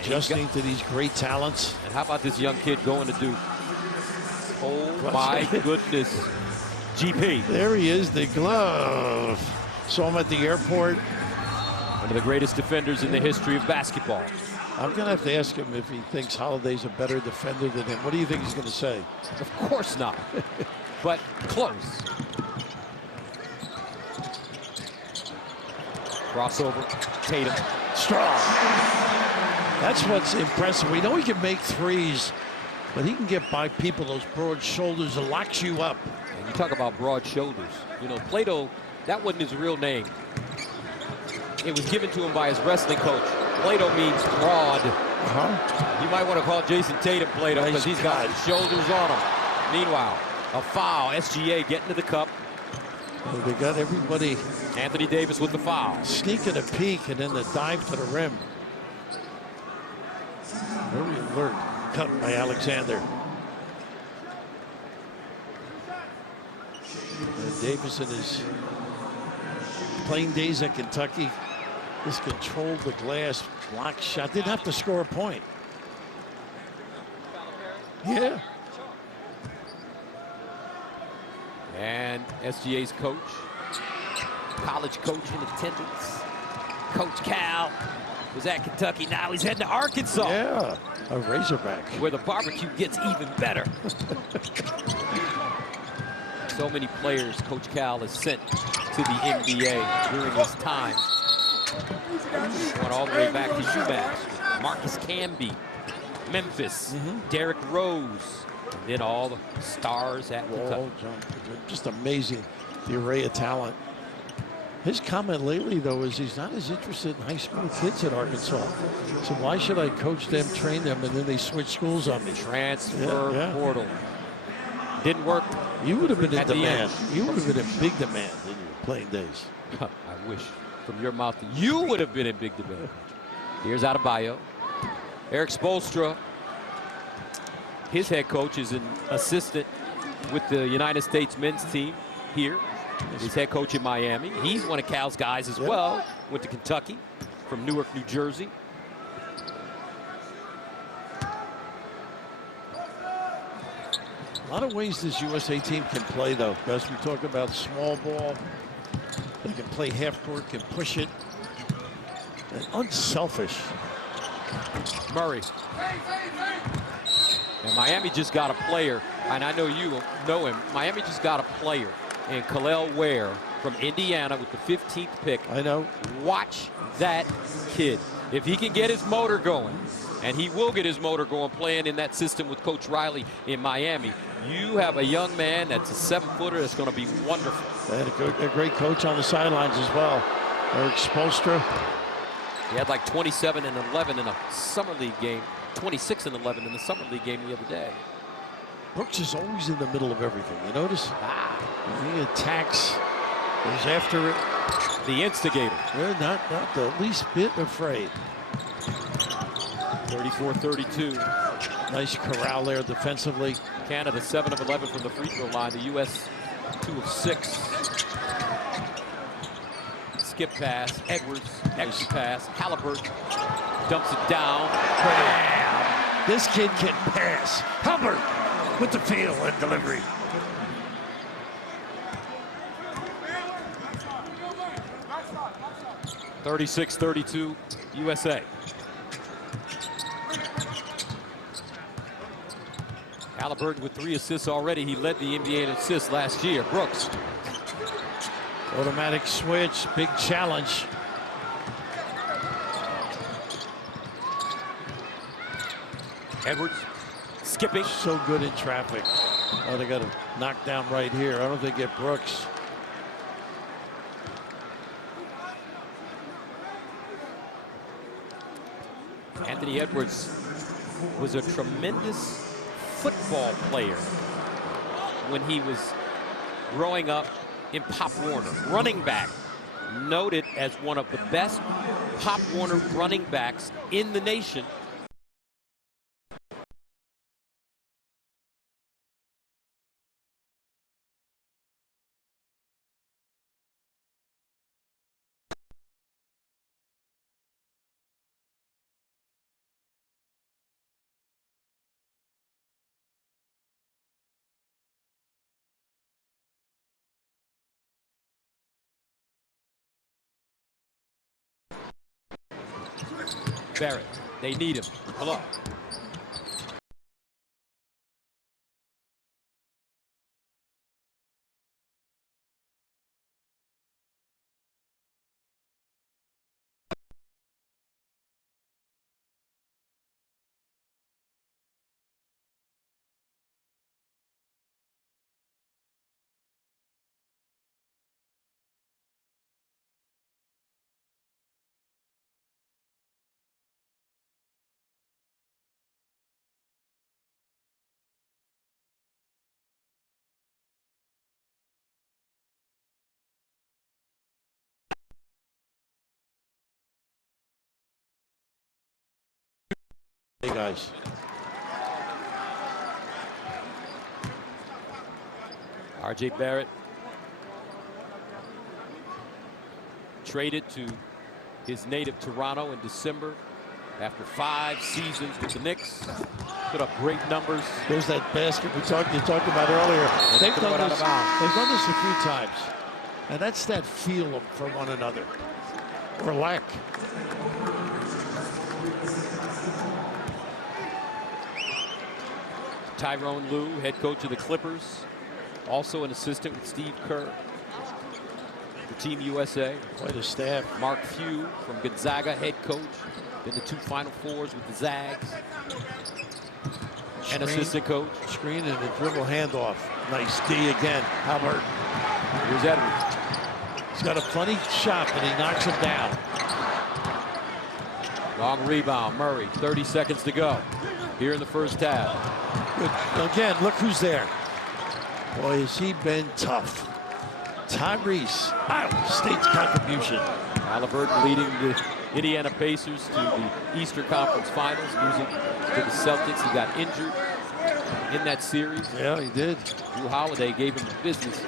Adjusting to these great talents. And how about this young kid going to Duke? Oh my goodness. GP. There he is, the glove. Saw him at the airport. One of the greatest defenders in the history of basketball. I'm going to have to ask him if he thinks Holiday's a better defender than him. What do you think he's going to say? Of course not, but close. Crossover, Tatum. Strong. That's what's impressive. We know he can make threes, but he can get by people, those broad shoulders, and locks you up. And you talk about broad shoulders. You know, Plato, that wasn't his real name. It was given to him by his wrestling coach. Plato means broad. You might want to call Jason Tatum Plato because he's got his shoulders on him. Meanwhile, a foul. SGA getting to the cup. Well, they got everybody. Anthony Davis with the foul. Sneaking a peek and then the dive to the rim. Very alert. Cut by Alexander. And Davis in his playing days at Kentucky just controlled the glass, block shot. Didn't have to score a point. Yeah. And SGA's coach, college coach in attendance, Coach Cal, was at Kentucky. Now he's heading to Arkansas. Yeah, a Razorback. Where the barbecue gets even better. So many players Coach Cal has sent to the NBA during his time. Went all the way back to UMass. Marcus Camby, Memphis, Derrick Rose, and then all the stars at Kentucky. Just amazing, the array of talent. His comment lately, though, is he's not as interested in high school kids at Arkansas. So why should I coach them, train them, and then they switch schools on me? Transfer portal. Didn't work. You would have been in demand. You would have been in big demand in your playing days. I wish from your mouth that you would have been in big demand. Here's Adebayo. Eric Spoelstra, his head coach, is an assistant with the United States men's team here. He's head coach in Miami. He's one of Cal's guys as well. Went to Kentucky from Newark, New Jersey. A lot of ways this USA team can play, though. As we talk about small ball, they can play half court, can push it. And unselfish. Murray. And Miami just got a player, and I know you know him. Miami just got a player in Kalel Ware from Indiana with the 15th pick. I know. Watch that kid. If he can get his motor going, and he will get his motor going playing in that system with Coach Riley in Miami, you have a young man that's a 7-footer that's going to be wonderful. And a great coach on the sidelines as well. Eric Spoelstra. He had like 27 and 11 in a summer league game, 26 and 11 in the summer league game the other day. Brooks is always in the middle of everything. You notice? He attacks, goes after it. The instigator. They're not the least bit afraid. 34-32. Nice corral there defensively. Canada 7 of 11 from the free throw line. The U.S. 2 of 6. Skip pass. Edwards. Extra pass. Halliburton dumps it down. Bam! This kid can pass. Hubbard with the feel and delivery. (36-32) USA. Halliburton with 3 assists already. He led the NBA in assists last year. Brooks. Automatic switch, big challenge. Edwards skipping. So good in traffic. Oh, they got to knock down right here. I don't think they get Brooks. Anthony Edwards was a tremendous football player when he was growing up in Pop Warner. Running back, noted as one of the best Pop Warner running backs in the nation. Barrett, they need him. Pull up. Hey guys. R.J. Barrett traded to his native Toronto in December after 5 seasons with the Knicks. Put up great numbers. There's that basket you talked about earlier. They've done this a few times. And that's that feel for one another. Or lack. Tyrone Lue, head coach of the Clippers, also an assistant with Steve Kerr. The Team USA. Quite a staff. Mark Few from Gonzaga, head coach. Been to 2 Final Fours with the Zags. And assistant coach. Screen and a dribble handoff. Nice D again. Halliburton. Here's Edwards. He's got a funny shot, but he knocks him down. Long rebound. Murray. 30 seconds to go here in the first half. Good. Again, look who's there. Boy, has he been tough. Tyrese, Iowa State's contribution. Halliburton leading the Indiana Pacers to the Eastern Conference Finals, losing to the Celtics. He got injured in that series. Yeah, he did. Drew Holiday gave him the business. A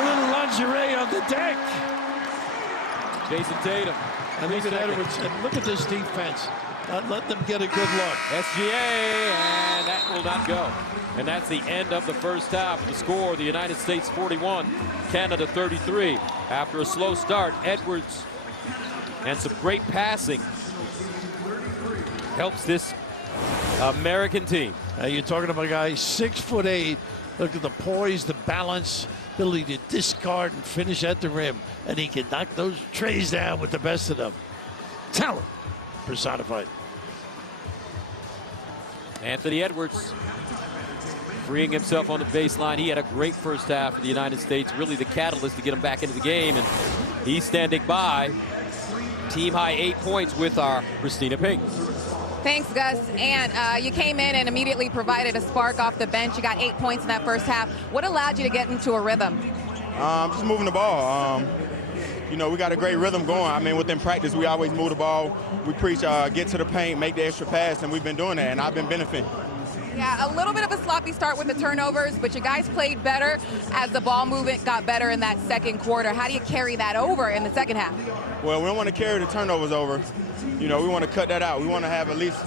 little lingerie on the deck. Jason Tatum. And look at Edwards. And look at this defense. Not let them get a good look. SGA, and that will not go. And that's the end of the first half. The score, the United States 41, Canada 33. After a slow start, Edwards and some great passing helps this American team. Now you're talking about a guy 6'8". Look at the poise, the balance, ability to discard and finish at the rim. And he can knock those trays down with the best of them. Talent personified. Anthony Edwards freeing himself on the baseline. He had a great first half for the United States, really the catalyst to get him back into the game. And He's standing by. Team high 8 points with our Christina Pink. Thanks, Gus. And you came in and immediately provided a spark off the bench. You got 8 points in that first half. What allowed you to get into a rhythm? Just moving the ball. You know, we got a great rhythm going. I mean, within practice, we always move the ball. We preach get to the paint, make the extra pass, and we've been doing that, and I've been benefiting. Yeah, a little bit of a sloppy start with the turnovers, but you guys played better as the ball movement got better in that second quarter. How do you carry that over in the second half? Well, we don't want to carry the turnovers over. You know, we want to cut that out. We want to have at least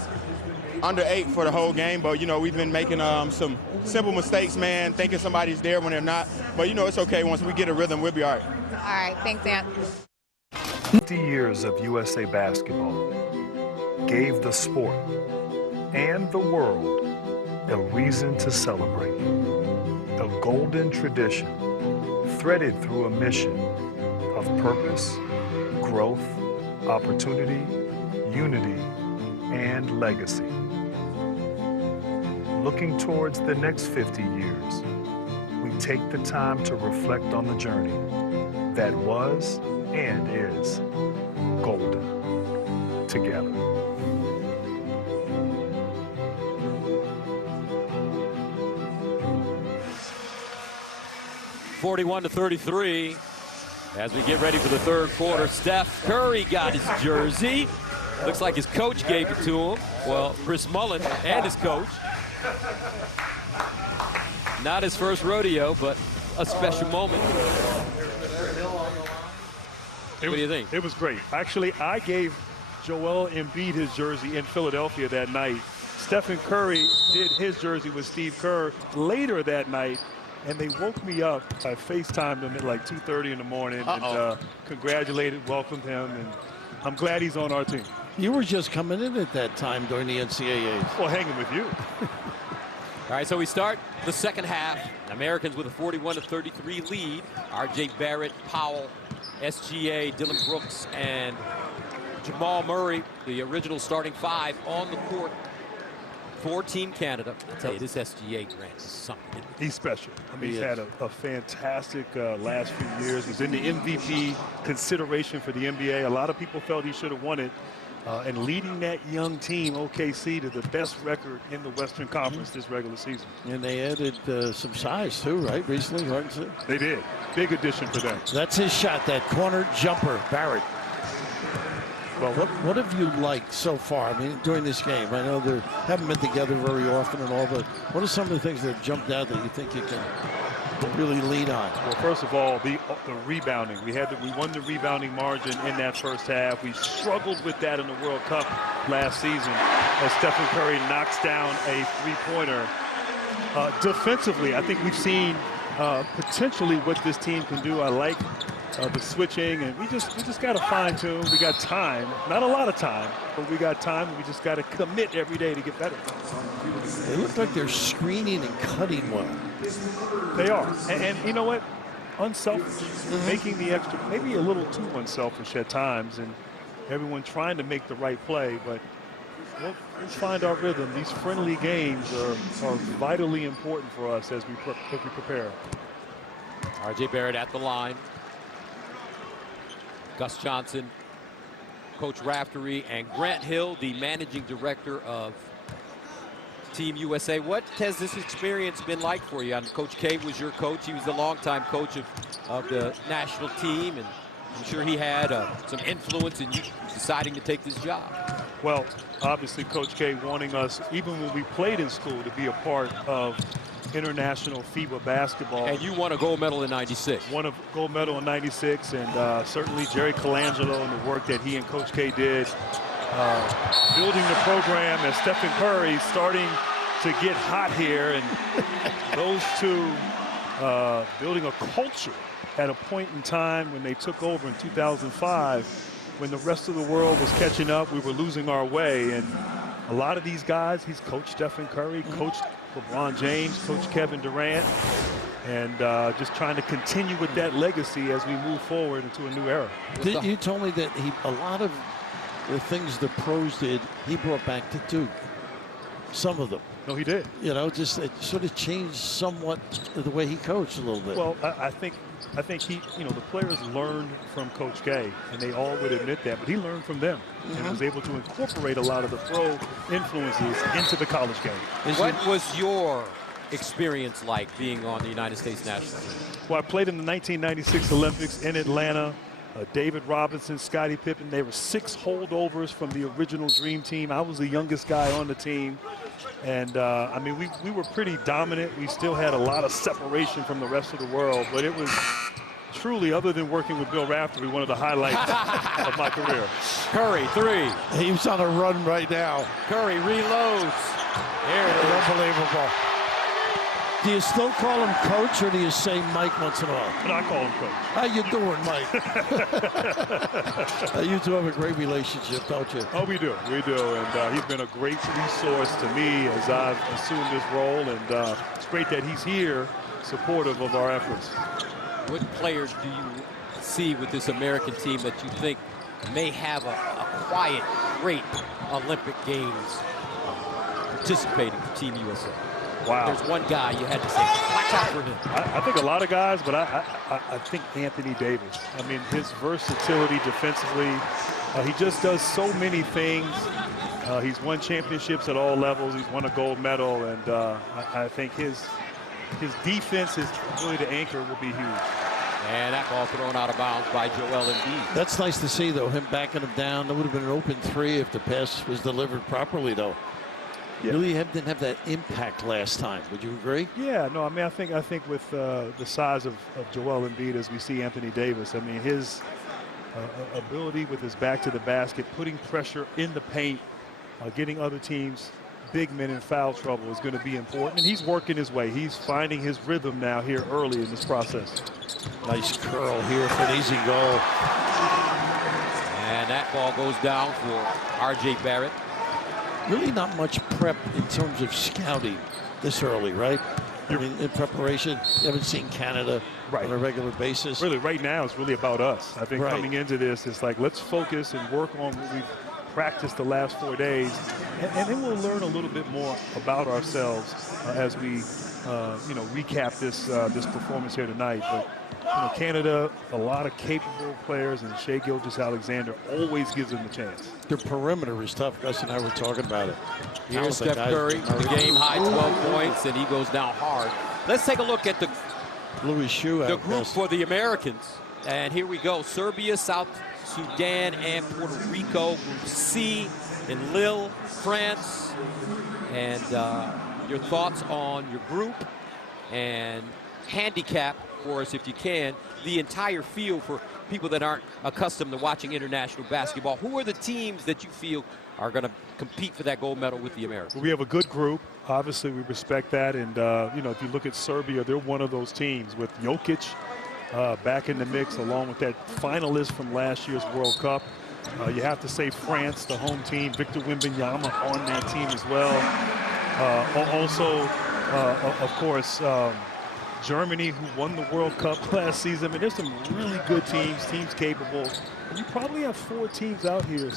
under 8 for the whole game, but, you know, we've been making some simple mistakes, man, thinking somebody's there when they're not. But, you know, it's okay. Once we get a rhythm, we'll be all right. All right, thanks, Ant. 50 years of USA basketball gave the sport and the world a reason to celebrate. A golden tradition threaded through a mission of purpose, growth, opportunity, unity, and legacy. Looking towards the next 50 years, we take the time to reflect on the journey that was and is golden together. (41-33) as we get ready for the third quarter. Steph Curry got his jersey. Looks like his coach gave it to him. Well, Chris Mullin and his coach. Not his first rodeo, but a special moment. What do you think? It was great. Actually, I gave Joel Embiid his jersey in Philadelphia that night. Stephen Curry did his jersey with Steve Kerr later that night, and they woke me up. I FaceTimed him at like 2:30 in the morning and congratulated, welcomed him, and I'm glad he's on our team. You were just coming in at that time during the NCAAs. Well, hanging with you. All right, so we start the second half. Americans with a 41-33 lead. R.J. Barrett, Powell, SGA, Dylan Brooks, and Jamal Murray, the original starting 5 on the court for Team Canada. I tell you, this SGA Grant is something. He's special. I mean, he's had a fantastic last few years. He's in the MVP consideration for the NBA. A lot of people felt he should have won it. And leading that young team, OKC, to the best record in the Western Conference this regular season. And they added some size, too, right, recently? They did. Big addition for them. That's his shot, that corner jumper, Barrett. Well, what have you liked so far? I mean, during this game, I know they haven't been together very often and all, but what are some of the things that have jumped out that you think you can really lead on? Well, first of all, the rebounding. We won the rebounding margin in that first half. We struggled with that in the World Cup last season as Stephen Curry knocks down a three-pointer. Defensively, I think we've seen potentially what this team can do. I like the switching, and we just got to fine-tune. We got time, not a lot of time, but we got time, and we just got to commit every day to get better. They look like they're screening and cutting well. They are, and you know what? Unselfish, making the extra, maybe a little too unselfish at times, and everyone trying to make the right play, but we'll find our rhythm. These friendly games are vitally important for us as we prepare. R.J. Barrett at the line. Gus Johnson, Coach Raftery, and Grant Hill, the managing director of Team USA. What has this experience been like for you? Coach K was your coach. He was the longtime coach of the national team, and I'm sure he had some influence in you deciding to take this job. Well, obviously, Coach K wanting us, even when we played in school, to be a part of international FIBA basketball. And you won a gold medal in '96. Won a gold medal in '96, and certainly Jerry Colangelo and the work that he and Coach K did, building the program, and Stephen Curry starting to get hot here, and those two building a culture at a point in time when they took over in 2005, when the rest of the world was catching up. We were losing our way, and a lot of these guys, he's coached Stephen Curry, coached LeBron James, coached Kevin Durant, and just trying to continue with that legacy as we move forward into a new era. You told me that a lot of the things the pros did, he brought back to Duke. Some of them. No, he did. You know, just it sort of changed somewhat the way he coached a little bit. Well, I think I think the players learned from Coach K, and they all would admit that, but he learned from them and was able to incorporate a lot of the pro influences into the college game. What was your experience like being on the United States national team? Well, I played in the 1996 Olympics in Atlanta. David Robinson, Scottie Pippen, they were 6 holdovers from the original Dream Team. I was the youngest guy on the team. And, I mean, we were pretty dominant. We still had a lot of separation from the rest of the world. But it was truly, other than working with Bill Raftery, one of the highlights of my career. Curry, 3. He's on a run right now. Curry reloads. There it is. Unbelievable. Do you still call him coach, or do you say Mike once in a while? No, I call him coach. How you doing, Mike? You two have a great relationship, don't you? Oh, we do. We do. And he's been a great resource to me as I've assumed this role. And it's great that he's here, supportive of our efforts. What players do you see with this American team that you think may have a quiet, great Olympic Games participating for Team USA? Wow. There's one guy you had to say, watch out for him. I think a lot of guys, but I think Anthony Davis. I mean, his versatility defensively, he just does so many things. He's won championships at all levels. He's won a gold medal, and I think his defense, his ability to anchor will be huge. And that ball thrown out of bounds by Joel Embiid. That's nice to see, though, him backing him down. That would have been an open 3 if the pass was delivered properly, though. Yeah. Really didn't have that impact last time. Would you agree? Yeah, no, I mean, I think with the size of Joel Embiid as we see Anthony Davis, I mean, his ability with his back to the basket, putting pressure in the paint, getting other teams, big men in foul trouble is going to be important. And he's working his way. He's finding his rhythm now here early in this process. Nice curl here for an easy goal. And that ball goes down for R.J. Barrett. Really not much prep in terms of scouting this early, right? I mean, in preparation, you haven't seen Canada on a regular basis. Really, right now, it's really about us. I think coming into this, it's like, let's focus and work on what we've practiced the last 4 days. And then we'll learn a little bit more about ourselves as we, recap this performance here tonight. But Canada, a lot of capable players, and Shai Gilgeous-Alexander always gives them a chance. Their perimeter is tough. Gus and I were talking about it. Here's Steph Curry, the game-high 12 points, and he goes down hard. Let's take a look at the group for the Americans. And here we go. Serbia, South Sudan, and Puerto Rico. Group C in Lille, France. And your thoughts on your group and handicap for us, if you can, the entire field for people that aren't accustomed to watching international basketball. Who are the teams that you feel are going to compete for that gold medal with the Americans? We have a good group. Obviously, we respect that. And, if you look at Serbia, they're one of those teams with Jokic back in the mix, along with that finalist from last year's World Cup. You have to say France, the home team, Victor Wembanyama on that team as well. Of course, Germany, who won the World Cup last season. I mean, there's some really good teams capable. And you probably have 4 teams out here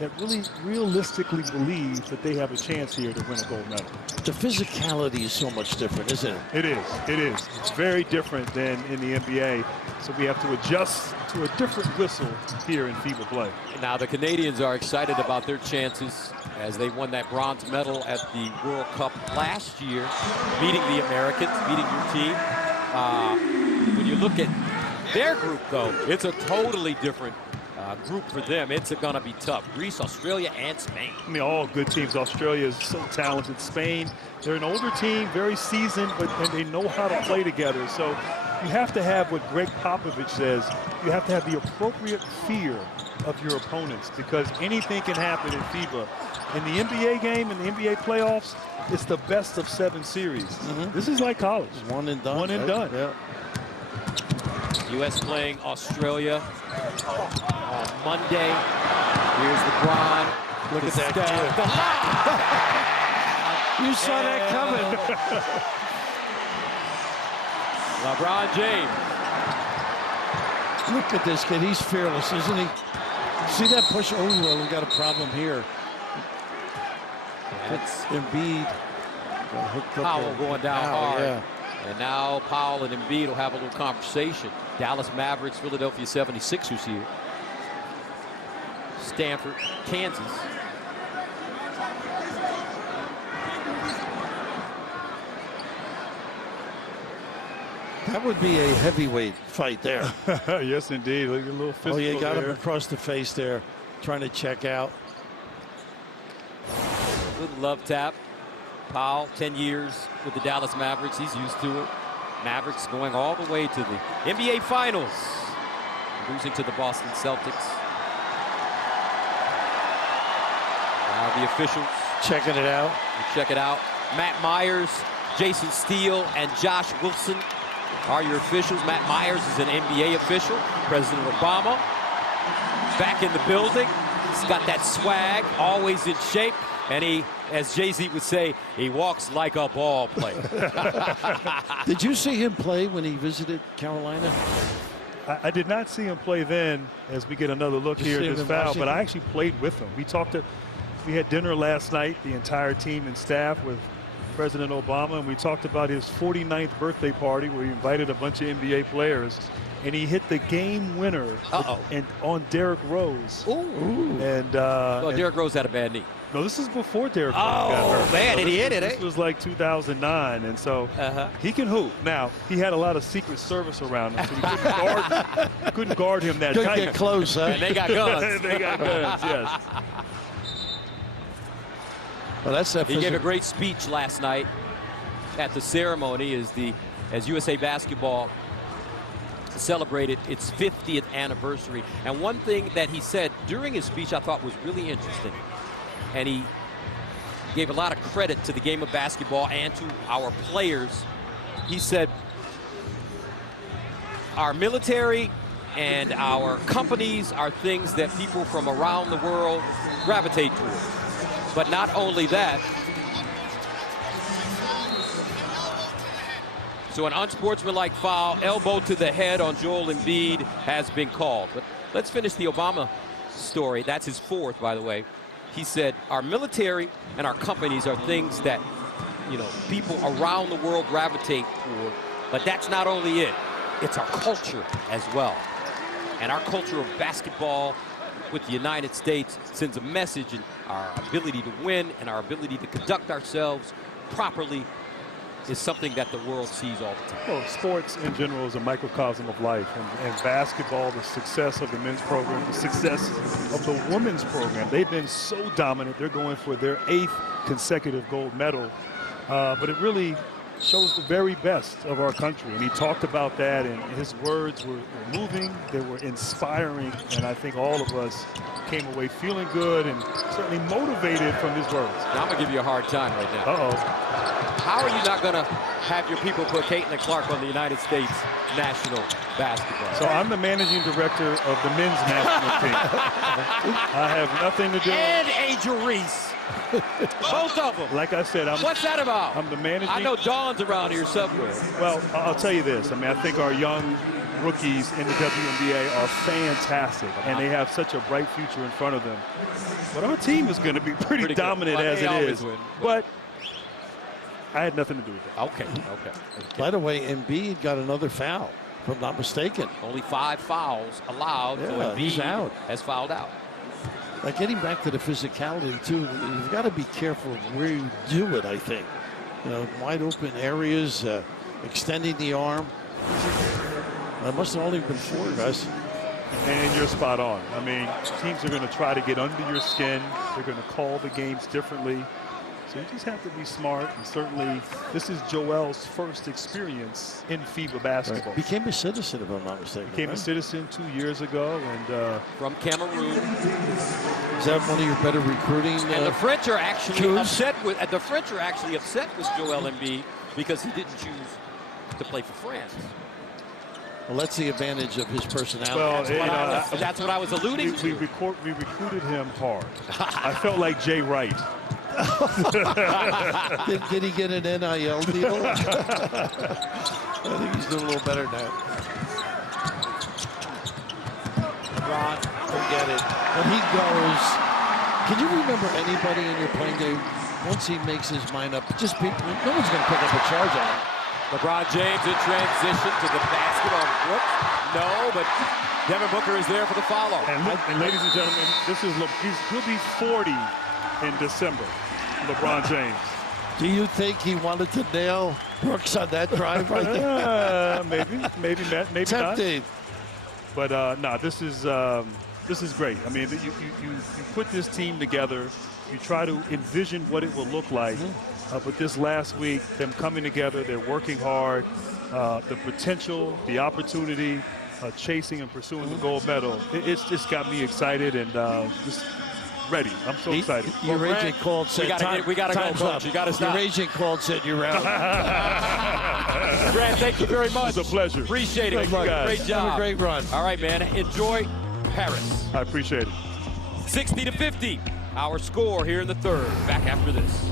that really realistically believe that they have a chance here to win a gold medal. The physicality is so much different, isn't it? It is. It is. It's very different than in the NBA. So we have to adjust to a different whistle here in FIBA play. Now the Canadians are excited about their chances as they won that bronze medal at the World Cup last year, beating the Americans, beating your team. When you look at their group, though, it's a totally different group for them. It's going to be tough. Greece, Australia, and Spain. I mean, all good teams. Australia is so talented. Spain, they're an older team, very seasoned, and they know how to play together. So you have to have what Greg Popovich says. You have to have the appropriate fear of your opponents, because anything can happen in FIBA. In the NBA game, in the NBA playoffs, it's the best of 7 series. This is like college. One and done. One and done. Yeah. U.S. playing Australia on Monday. Here's LeBron. Look at that. You saw that coming. LeBron James. Look at this kid. He's fearless, isn't he? See that push? Oh, we got a problem here. That's Embiid. Powell going down hard. Yeah. And now Powell and Embiid will have a little conversation. Dallas Mavericks, Philadelphia 76ers here. Stanford, Kansas. That would be a heavyweight fight there. Yes, indeed. Look at a little physical. Oh, you got him there. across the face there, trying to check out. Good love tap. Powell, 10 years with the Dallas Mavericks. He's used to it. Mavericks going all the way to the NBA Finals, losing to the Boston Celtics. Now the officials checking it out. Check it out. Matt Myers, Jason Steele, and Josh Wilson are your officials. Matt Myers is an NBA official. President Obama back in the building. He's got that swag, always in shape. And he, as Jay-Z would say, he walks like a ball player. Did you see him play when he visited Carolina? I did not see him play then, as we get another look Just here see at him this in foul, Washington? but I actually played with him. We had dinner last night, the entire team and staff with President Obama, and we talked about his 49th birthday party where he invited a bunch of NBA players, and he hit the game winner and on Derrick Rose. Ooh. And well, Derrick Rose had a bad knee. No, this is before Derrick Rose got hurt. Man, So did he hit it, This was like 2009, and so he can hoop. Now, he had a lot of Secret Service around him, so he couldn't guard him that Couldn't tight. get close, huh? And they got guns. They got guns, yes. Well, that's that. He gave a great speech last night at the ceremony as USA Basketball celebrated its 50th anniversary. And one thing that he said during his speech I thought was really interesting. And he gave a lot of credit to the game of basketball and to our players. He said, our military and our companies are things that people from around the world gravitate toward. But not only that, so an unsportsmanlike foul, elbow to the head on Joel Embiid has been called. But let's finish the Obama story. That's his fourth, by the way. He said, our military and our companies are things that, people around the world gravitate toward. But that's not only it. It's our culture as well. And our culture of basketball with the United States sends a message, and our ability to win and our ability to conduct ourselves properly is something that the world sees all the time. Well, sports in general is a microcosm of life, and basketball, the success of the men's program, the success of the women's program, they've been so dominant. They're going for their 8th consecutive gold medal, but it really shows the very best of our country, and he talked about that, and his words were moving, they were inspiring, and I think all of us came away feeling good and certainly motivated from his words. Now I'm going to give you a hard time right now. How are you not going to have your people put Caitlin Clark on the United States national basketball? So I'm the managing director of the men's national team. I have nothing to do. And Angel Reese. Both of them. Like I said, what's that about? I'm the managing. I know Dawn's around here somewhere. Well, I'll tell you this. I mean, I think our young rookies in the WNBA are fantastic, and they have such a bright future in front of them. But our team is going to be pretty dominant well, as it is. Win. But I had nothing to do with that. Okay. By the way, Embiid got another foul, if I'm not mistaken. Only 5 fouls allowed. So Embiid he's out. has fouled out. Like getting back to the physicality too, you've got to be careful of where you do it. I think, wide open areas, extending the arm. That must have only been 4 guys. And you're spot on. I mean, teams are going to try to get under your skin. They're going to call the games differently. So you just have to be smart, and certainly this is Joel's first experience in FIBA basketball. Right. Became a citizen, if I'm not mistaken. Became a citizen 2 years ago, and from Cameroon. Is that one of your better recruiting? And the French are actually choose? upset with. The French are actually upset with Joel Embiid because he didn't choose to play for France. Well, that's the advantage of his personality. Well, that's what I was alluding to. We recruited him hard. I felt like Jay Wright. Did he get an NIL deal? I think he's doing a little better than that. Ron, forget it. When he goes, can you remember anybody in your playing day, once he makes his mind up, just people, no one's going to pick up a charge on him. LeBron James in transition to the basket on Brooks. No, but Devin Booker is there for the follow. And ladies and gentlemen, he'll be 40 in December, LeBron James. Do you think he wanted to nail Brooks on that drive right there? Maybe Tempting. not. But no, this is great. I mean, you put this team together. You try to envision what it will look like. But this last week, them coming together, they're working hard. The potential, the opportunity, chasing and pursuing the gold medal. It's just got me excited and just ready. I'm so excited. Your agent called, said, we gotta go, Coach. You gotta stop. Your agent called, said you're out. Grant, thank you very much. It was a pleasure. Appreciate it. Great job. Have a great run. All right, man. Enjoy Paris. I appreciate it. 60-50. Our score here in the third. Back after this.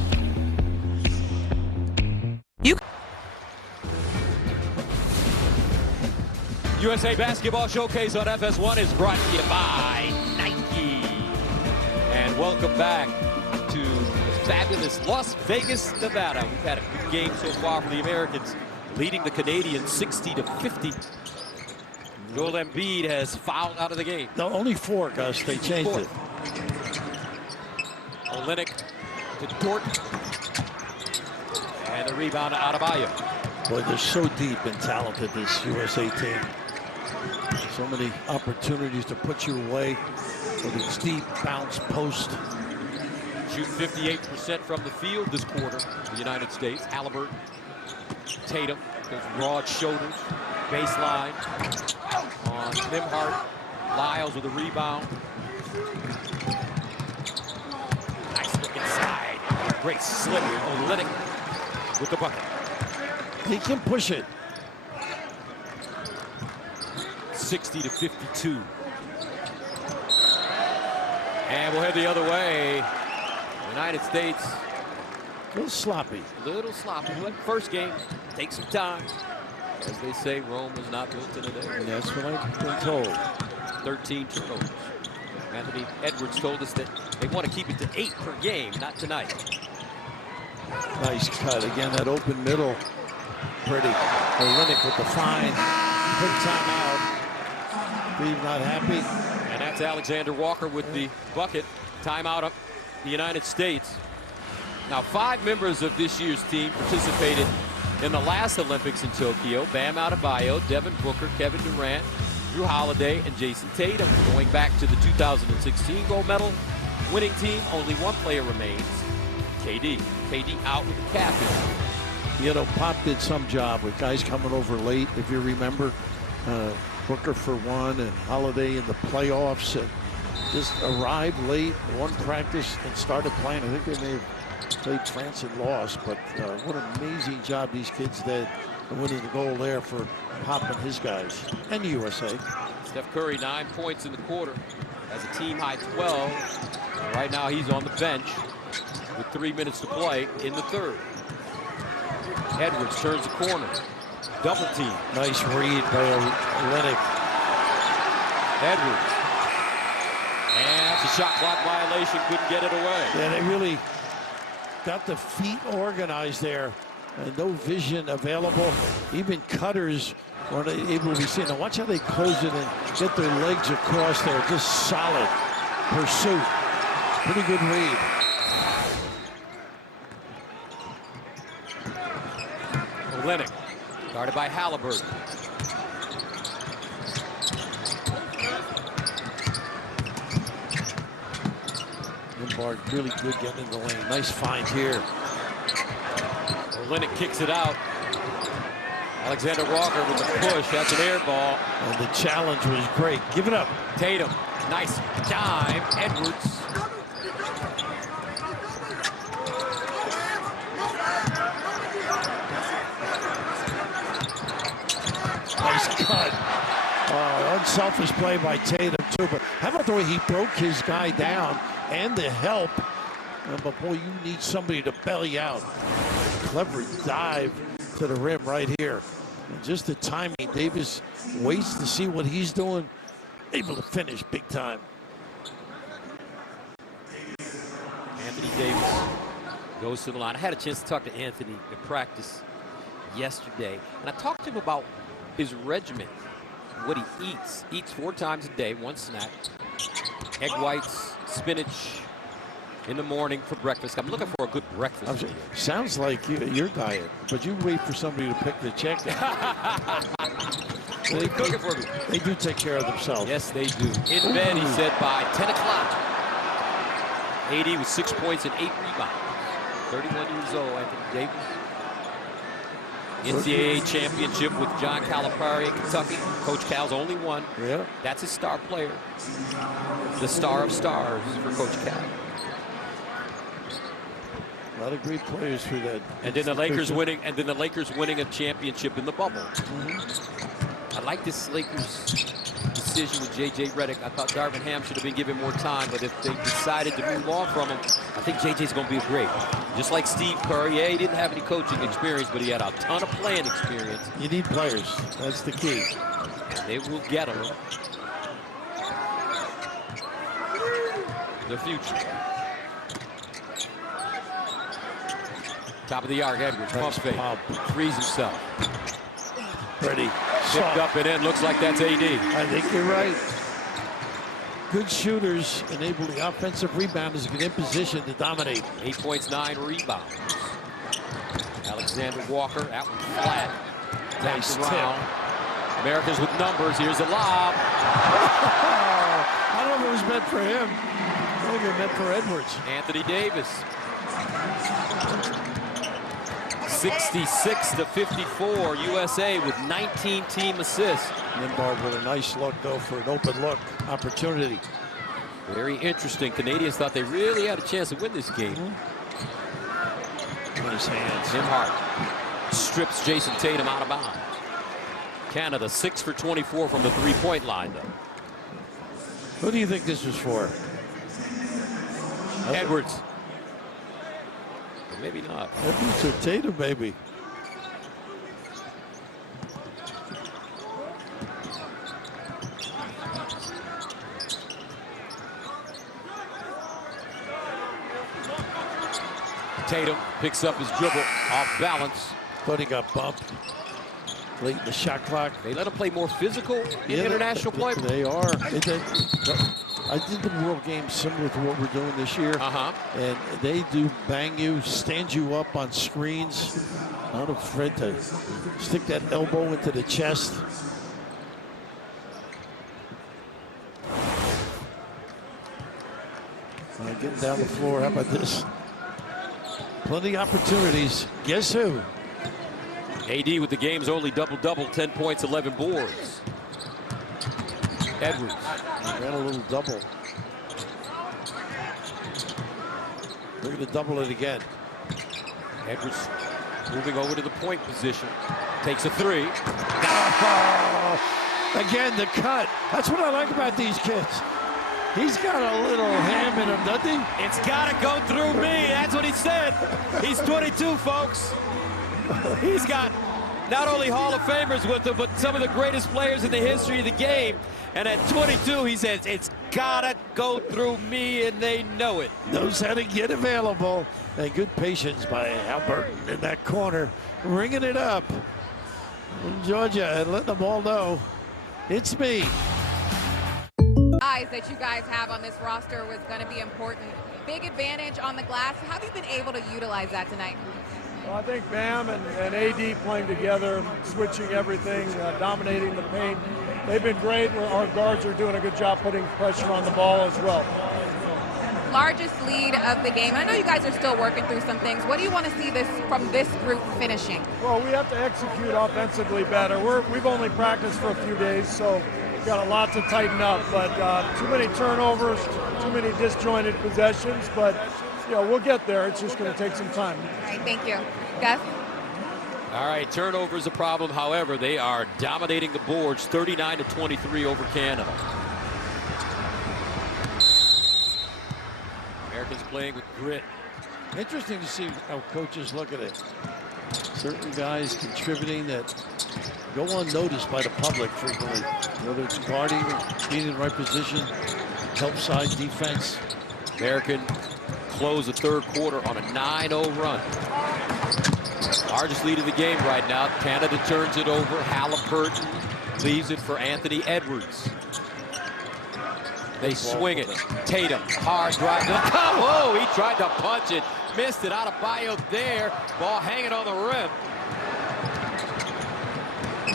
USA Basketball Showcase on FS1 is brought to you by Nike. And welcome back to fabulous Las Vegas, Nevada. We've had a good game so far for the Americans, leading the Canadians 60-50. Joel Embiid has fouled out of the game. No, only 4, Gus. They changed it. Olynyk to Dort. And the rebound to Adebayo. Boy, they're so deep and talented, this USA team. So many opportunities to put you away with a steep bounce post. Shoot 58% from the field this quarter, the United States. Halliburton, Tatum, those broad shoulders, baseline on Nembhard. Lyles with a rebound. Nice look inside. Great slip. Olynyk with the bucket. He can push it. 60-52. And we'll head the other way. United States. A little sloppy. A little sloppy. But first game, take some time. As they say, Rome was not built in a day. And that's what I've been told. 13 turnovers. Anthony Edwards told us that they want to keep it to 8 per game, not tonight. Nice cut. Again, that open middle. Pretty. Olynyk with the fine. Quick timeout. Reed not happy. And that's Alexander Walker with the bucket. Timeout of the United States. Now, 5 members of this year's team participated in the last Olympics in Tokyo. Bam Adebayo, Devin Booker, Kevin Durant, Drew Holiday, and Jason Tatum. Going back to the 2016 gold medal winning team, only one player remains, KD. KD out with a cap injury. You know, Pop did some job with guys coming over late, if you remember. Booker for one, and Holiday in the playoffs, and just arrived late, won practice, and started playing. I think they may have played France and lost, but what an amazing job these kids did winning the gold there for Pop and his guys, and the USA. Steph Curry, 9 points in the quarter, has a team-high 12. And right now he's on the bench with 3 minutes to play in the third. Edwards turns the corner. Double team. Nice read by Olynyk. Edwards. And that's a shot clock violation. Couldn't get it away. Yeah, they really got the feet organized there. And no vision available. Even cutters weren't able to be seen. Now watch how they close it and get their legs across there. Just solid pursuit. Pretty good read. Olynyk. Guarded by Halliburton. Nembhard really good getting in the lane. Nice find here. Olynyk kicks it out. Alexander Walker with the push. That's an air ball. And the challenge was great. Give it up. Tatum. Nice dime. Edwards. Nice cut. Unselfish play by Tatum, too. But how about the way he broke his guy down and the help? But, boy, you need somebody to bail you out. Clever dive to the rim right here. And just the timing. Davis waits to see what he's doing. Able to finish big time. Anthony Davis goes to the line. I had a chance to talk to Anthony in practice yesterday, and I talked to him about his regimen, what he eats. Eats 4 times a day, 1 snack, egg whites, spinach in the morning for breakfast. I'm looking for a good breakfast. Sounds like your diet, but you wait for somebody to pick the check. Cooking for me. They do take care of themselves. Yes, they do. In bed, he said, by 10 o'clock. AD with 6 points and 8 rebounds. 31 years old, Anthony Davis. NCAA championship with John Calipari in Kentucky. Coach Cal's only one. Yeah. That's his star player. The star of stars for Coach Cal. A lot of great players for that. And then the Lakers winning. And then the Lakers winning a championship in the bubble. I like this Lakers decision with J.J. Redick. I thought Darvin Ham should have been given more time, but if they decided to move on from him, I think J.J.'s going to be great. Just like Steve Kerr. Yeah, he didn't have any coaching experience, but he had a ton of playing experience. You need players. That's the key. And they will get him. The future. Top of the arc, Edwards, pump fake, frees himself. Pretty. Picked up and in, looks like that's AD. I think you're right. Good shooters enable the offensive rebounders to get in position to dominate. 8 points, 9 rebounds. Alexander Walker, that one flat. Nice Taps around. Americans with numbers, here's a lob. I don't know if it was meant for him. Maybe it meant for Edwards. Anthony Davis. 66-54, USA with 19 team assists. Lombard with a nice look, though, for an open look opportunity. Very interesting. Canadians thought they really had a chance to win this game. In his hands. Tim Hart strips Jason Tatum out of bounds. Canada 6 for 24 from the 3-point line, though. Who do you think this was for? Edwards. Maybe not. Edwards or Tatum, maybe. Tatum picks up his dribble off balance. Thought he got bumped late in the shot clock. They let him play more physical in international play. They are. I did the World Games similar to what we're doing this year. And they do bang you, stand you up on screens. Not afraid to stick that elbow into the chest. Getting down the floor. How about this? Plenty of opportunities. Guess who? AD with the game's only double-double, 10 points, 11 boards. Edwards. He ran a little double. They're going to double it again. Edwards moving over to the point position. Takes a 3. Again, the cut. That's what I like about these kids. He's got a little ham in him, doesn't he? It's got to go through me. That's what he said. He's 22, folks. He's got not only Hall of Famers with him, but some of the greatest players in the history of the game. And at 22, he says, it's got to go through me, and they know it. Knows how to get available. And good patience by Alberton in that corner, ringing it up in Georgia and letting them all know, it's me. Guys that you guys have on this roster was going to be important. Big advantage on the glass. How have you been able to utilize that tonight? Well, I think Bam and AD playing together, switching everything, dominating the paint. They've been great. Our guards are doing a good job putting pressure on the ball as well. Largest lead of the game. I know you guys are still working through some things. What do you want to see from this group finishing? Well, we have to execute offensively better. We've only practiced for a few days, so we've got a lot to tighten up. But too many turnovers, too many disjointed possessions. But we'll get there. It's just going to take some time. All right, thank you. Gus? All right, turnover is a problem. However, they are dominating the boards, 39-23 over Canada. Americans playing with grit. Interesting to see how coaches look at it. Certain guys contributing that go unnoticed by the public frequently, whether it's guarding, being in the right position, help side defense. American close the third quarter on a 9-0 run. Largest lead of the game right now. Canada turns it over. Halliburton leaves it for Anthony Edwards. They swing it. Tatum, hard drive to the cup. Whoa, he tried to punch it. Missed it. Adebayo there. Ball hanging on the rim.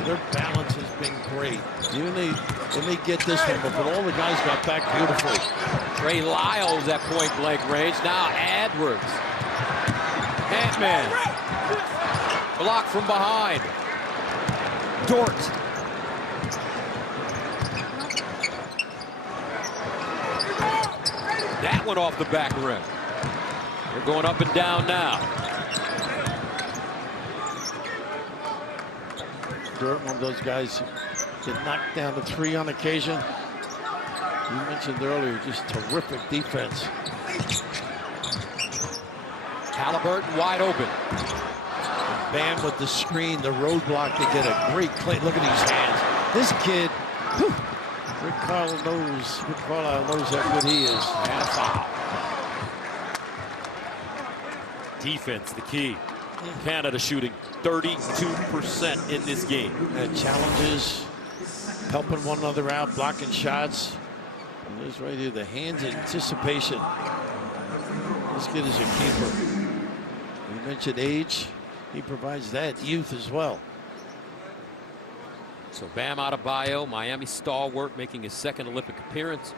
Their balance has been great. Even when they get this one, but all the guys got back beautifully. Trey Lyles at point blank range. Now Edwards. Ant-Man. Blocked from behind. Dort. That one off the back rim. They're going up and down now. Dort, one of those guys get knocked down to 3 on occasion. You mentioned earlier, just terrific defense. Halliburton wide open. Bam with the screen, the roadblock to get a great play. Look at these hands. This kid, whew, Rick Carlisle knows how good he is. And a foul. Defense, the key. Canada shooting 32% in this game. Challenges, helping one another out, blocking shots. And there's right here the hands in anticipation. This kid is a keeper. You mentioned age. He provides that youth as well. So Bam Adebayo, Miami stalwart, making his second Olympic appearance.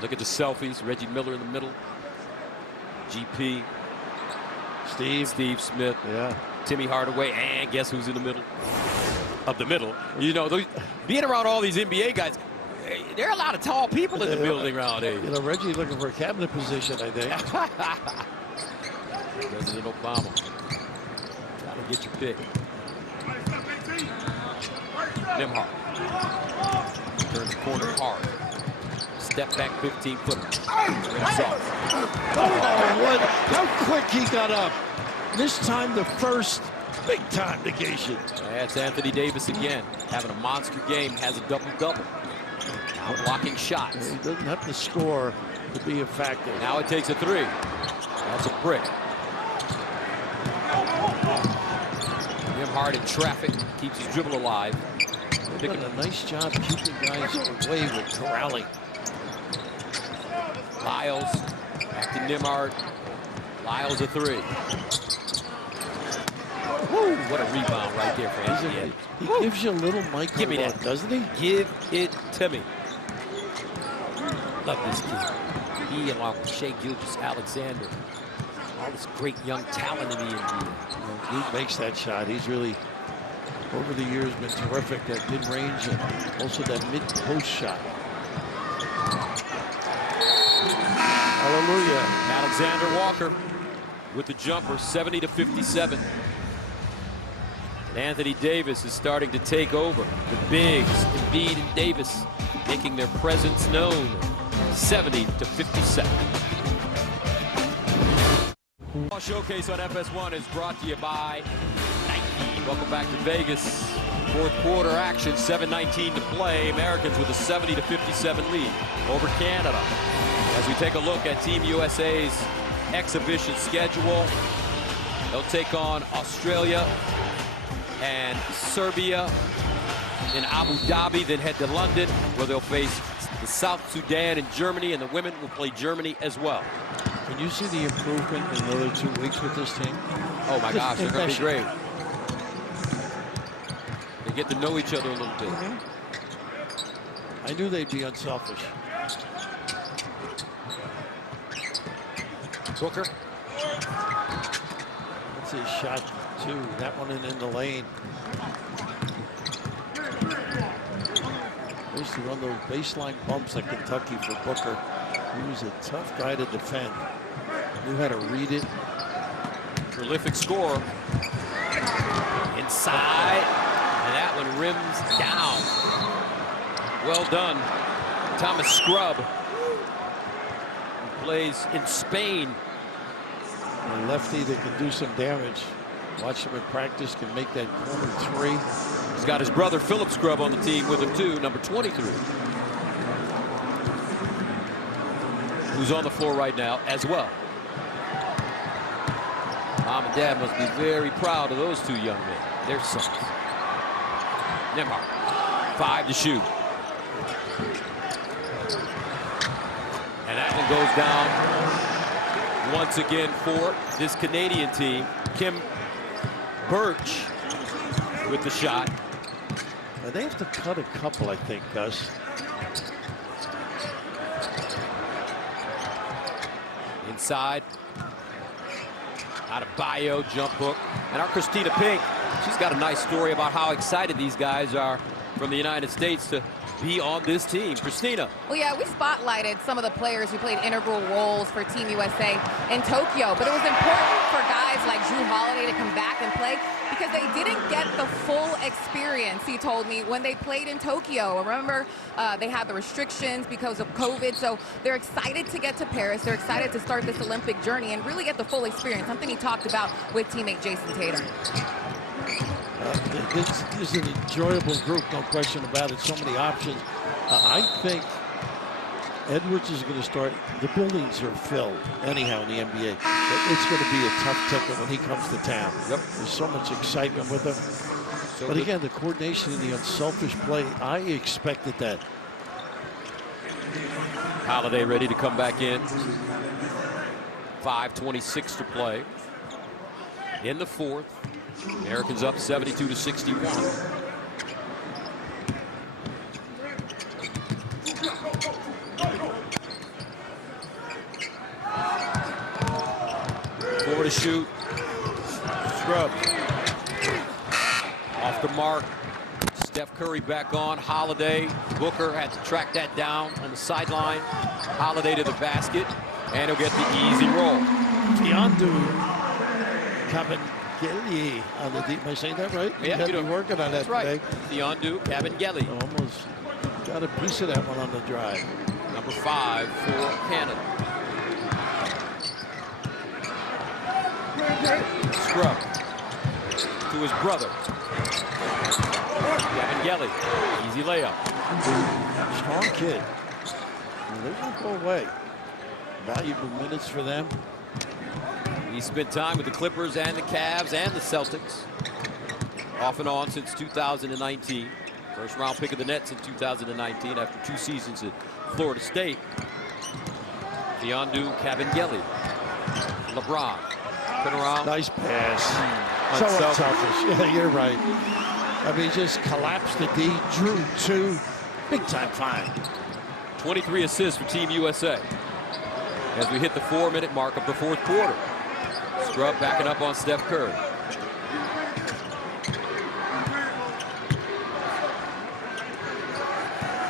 Look at the selfies. Reggie Miller in the middle. GP. Steve Smith. Yeah. Timmy Hardaway. And guess who's in the middle? Of the middle. You know, being around all these NBA guys, there are a lot of tall people in the building nowadays. You know, Reggie looking for a cabinet position, I think. President Obama. Gotta get your pick. Nembhard. Turns the corner hard. Step back 15-footer. Oh, what? How quick he got up. This time the first big-time negation. That's Anthony Davis again. Having a monster game. Has a double-double. Now blocking shots. He doesn't have to score to be a factor. Now it takes a 3. That's a brick. Nembhard in traffic. Keeps his dribble alive. They've done a nice job keeping guys away with corralling. Lyles back to Nembhard. Lyles a 3. Woo, what a rebound right there for Anthony. He gives you a little micro Give me look, that, doesn't he? Give it to me. Love this kid. He, along with Shai Gilgeous-Alexander, all this great young talent in the NBA. He makes that shot. He's really, over the years, been terrific at mid-range and also that mid-post shot. Hallelujah. Alexander Walker with the jumper, 70-57. And Anthony Davis is starting to take over. The bigs, Embiid and Davis, making their presence known, 70-57. Showcase on FS1 is brought to you by Nike. Welcome back to Vegas. Fourth quarter action, 7:19 to play. Americans with a 70-57 lead over Canada. As we take a look at Team USA's exhibition schedule, they'll take on Australia and Serbia in Abu Dhabi, then head to London, where they'll face the South Sudan and Germany, and the women will play Germany as well. Can you see the improvement in the other 2 weeks with this team? Oh my gosh, they're going to be great. They get to know each other a little bit. I knew they'd be unselfish. Booker. That's his shot, too. That one in the lane. Used to run those baseline bumps at Kentucky for Booker. He was a tough guy to defend. Knew how to read it. Prolific scorer. Inside. And that one rims down. Well done. Thomas Scrub. Who plays in Spain. A lefty that can do some damage. Watch him in practice, can make that corner 3. He's got his brother Philip Scrub on the team with him too, number 23. who's on the floor right now as well. Mom and Dad must be very proud of those two young men, their sons. Nembhard, 5 to shoot. And that one goes down once again for this Canadian team. Kim Birch with the shot. They have to cut a couple, I think, Gus. Inside. Adebayo, jump hook. And our Christina Pink, she's got a nice story about how excited these guys are from the United States to be on this team. Christina. Well, yeah, we spotlighted some of the players who played integral roles for Team USA in Tokyo, but it was important for guys like Jrue Holiday to come back and play because they didn't get the full experience, he told me, when they played in Tokyo. Remember, they had the restrictions because of COVID, so they're excited to get to Paris. They're excited to start this Olympic journey and really get the full experience, something he talked about with teammate Jason Tatum. This is an enjoyable group, no question about it. So many options. I think Edwards is going to start. The buildings are filled anyhow in the NBA. It's going to be a tough ticket when he comes to town. Yep. There's so much excitement with him. But again, the coordination and the unselfish play, I expected that. Holiday ready to come back in. 5:26 to play in the fourth. Americans up 72-61. Four to shoot. Scrub. Off the mark. Steph Curry back on. Holiday. Booker had to track that down on the sideline. Holiday to the basket. And he'll get the easy roll. Tiandu coming. Gelly on the deep. Am I saying that right? Yeah, you're working on that today. Thiondu Kabengele. Almost got a piece of that one on the drive. Number 5 for Canada. Scrub to his brother. Kabengele. Easy layup. Strong kid. They won't go away. Valuable minutes for them. He spent time with the Clippers and the Cavs and the Celtics off and on since 2019. First round pick of the Nets in 2019 after 2 seasons at Florida State. Thiondu Kabengele. LeBron. Turn around. Nice pass. So unselfish. Yeah, you're right. I mean, just collapsed the D. Drew 2. Big time find. 23 assists for Team USA as we hit the 4-minute mark of the fourth quarter. Scrub backing up on Steph Curry.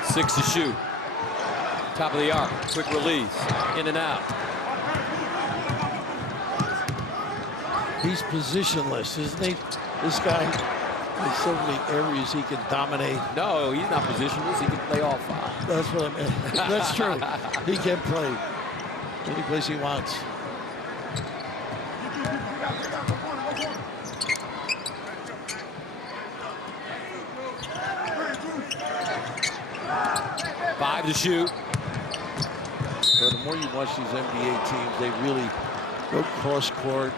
Six to shoot. Top of the arc. Quick release. In and out. He's positionless, isn't he? This guy has so many areas he can dominate. No, he's not positionless. He can play all 5. That's what I meant. That's true. He can play any place he wants. Five to shoot. So the more you watch these NBA teams, they really go cross court.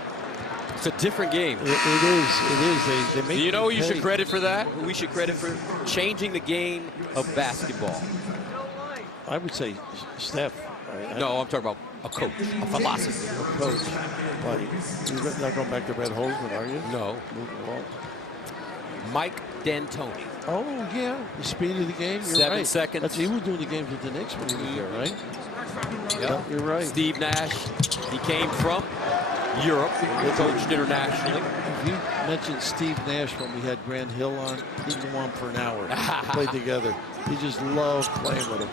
It's a different game. It is. They make Do you know who you pay. should credit for that? Who we should credit for changing the game of basketball? I would say Steph. No, I'm talking about a coach, a philosophy. A coach. Like, you're not going back to Red Holzman, are you? No. Mike D'Antoni. Oh, yeah. The speed of the game. You're 7 right. seconds. He was doing the games with the Knicks when he was there, right? Yeah, you're right. Steve Nash. He came from Europe. He coached internationally. If you mentioned Steve Nash when we had Grant Hill on, he can go on for an hour. Played together. He just loved playing with him.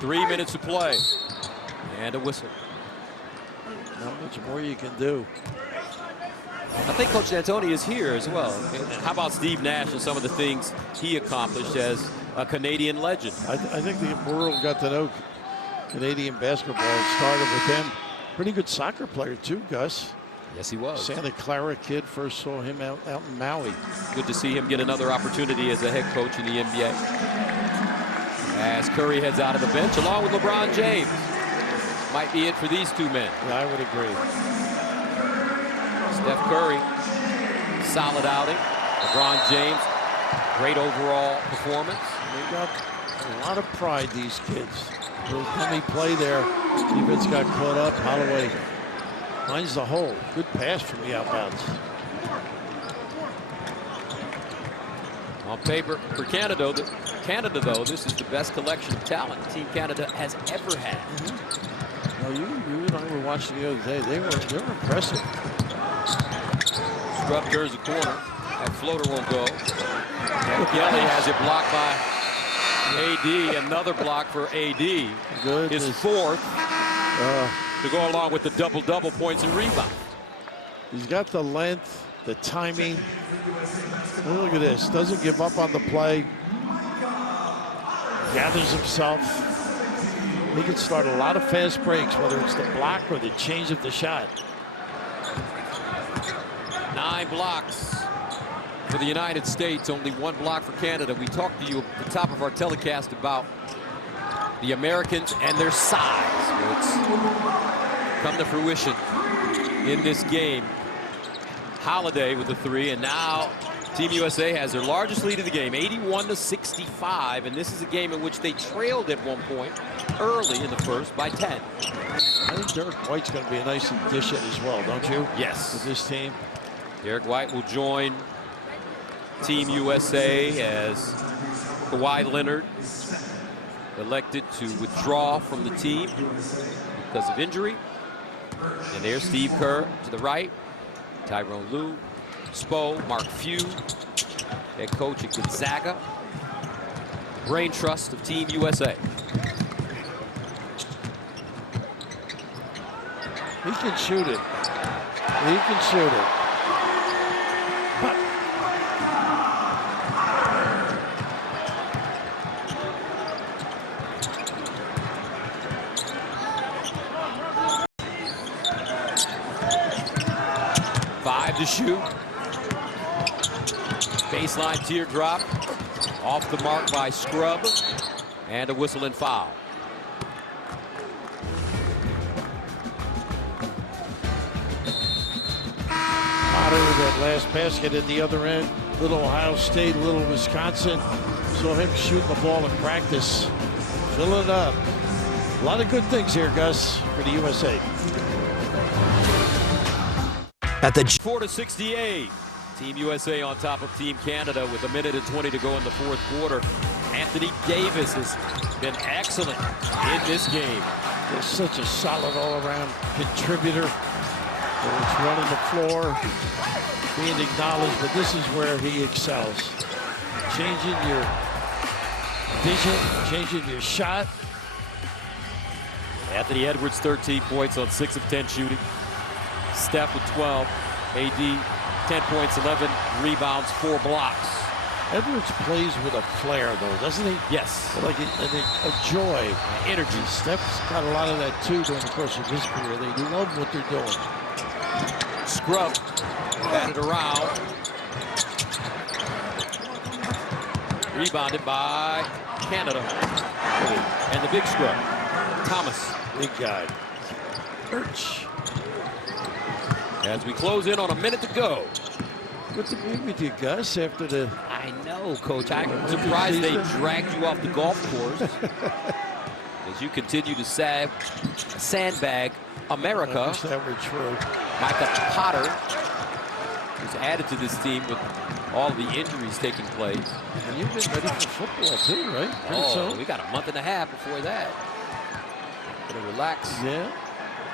3 minutes to play. And a whistle. Not much more you can do. I think Coach D'Antoni is here as well. How about Steve Nash and some of the things he accomplished as a Canadian legend? I think the world got to know Canadian basketball. It started with him. Pretty good soccer player too, Gus. Yes, he was. Santa Clara kid. First saw him out in Maui. Good to see him get another opportunity as a head coach in the NBA. as Curry heads out of the bench along with LeBron James. Might be it for these two men. Yeah, I would agree. Steph Curry, solid outing. LeBron James, great overall performance. They got a lot of pride, these kids. Little dummy play there. Defense got caught up. Holloway finds the hole. Good pass from the outbounds. On paper for Canada, though, this is the best collection of talent Team Canada has ever had. Well, you and I were watching the other day. They were impressive. Scrub turns the corner. That floater won't go. And Kelly has it blocked by AD. Another block for AD. Good. His fourth to go along with the double-double points and rebounds. He's got the length, the timing. Oh, look at this. Doesn't give up on the play. Gathers himself. He can start a lot of fast breaks, whether it's the block or the change of the shot. 9 blocks for the United States, only 1 block for Canada. We talked to you at the top of our telecast about the Americans and their size. It's come to fruition in this game. Holiday with the 3, and now Team USA has their largest lead of the game, 81-65, and this is a game in which they trailed at one point early in the first by 10. I think Derek White's going to be a nice addition as well, don't you? Yes. With this team. Derek White will join Team USA as Kawhi Leonard elected to withdraw from the team because of injury. And there's Steve Kerr to the right, Tyrone Lue, Spo, Mark Few, head coach at Gonzaga, brain trust of Team USA. He can shoot it. He can shoot it. But to shoot. Baseline teardrop. Off the mark by Scrub. And a whistle and foul. Potter with that last basket at the other end. Little Ohio State, little Wisconsin. Saw him shooting the ball in practice. Fill it up. A lot of good things here, Gus, for the USA. At the 4-68. Team USA on top of Team Canada with 1:20 to go in the fourth quarter. Anthony Davis has been excellent in this game. He's such a solid all-around contributor. He's running the floor, being acknowledged, but this is where he excels. Changing your vision, changing your shot. Anthony Edwards, 13 points on 6 of 10 shooting. Steph with 12. AD, 10 points, 11 rebounds, 4 blocks. Edwards plays with a flair, though, doesn't he? Yes. Like a joy. Energy. Steph's got a lot of that, too, during the course of his career. They love what they're doing. Scrub batted around. Rebounded by Canada. And the big scrub, Thomas. Big guy. Birch. As we close in on 1 minute to go. Good to be with you, Gus, after the... I know, Coach. I'm surprised they dragged you off the golf course. As you continue to sandbag America. I wish that were true. Micah Potter was added to this team with all the injuries taking place. And you've been ready for football, too, right? We got a month and a half before that. Gonna relax. Yeah.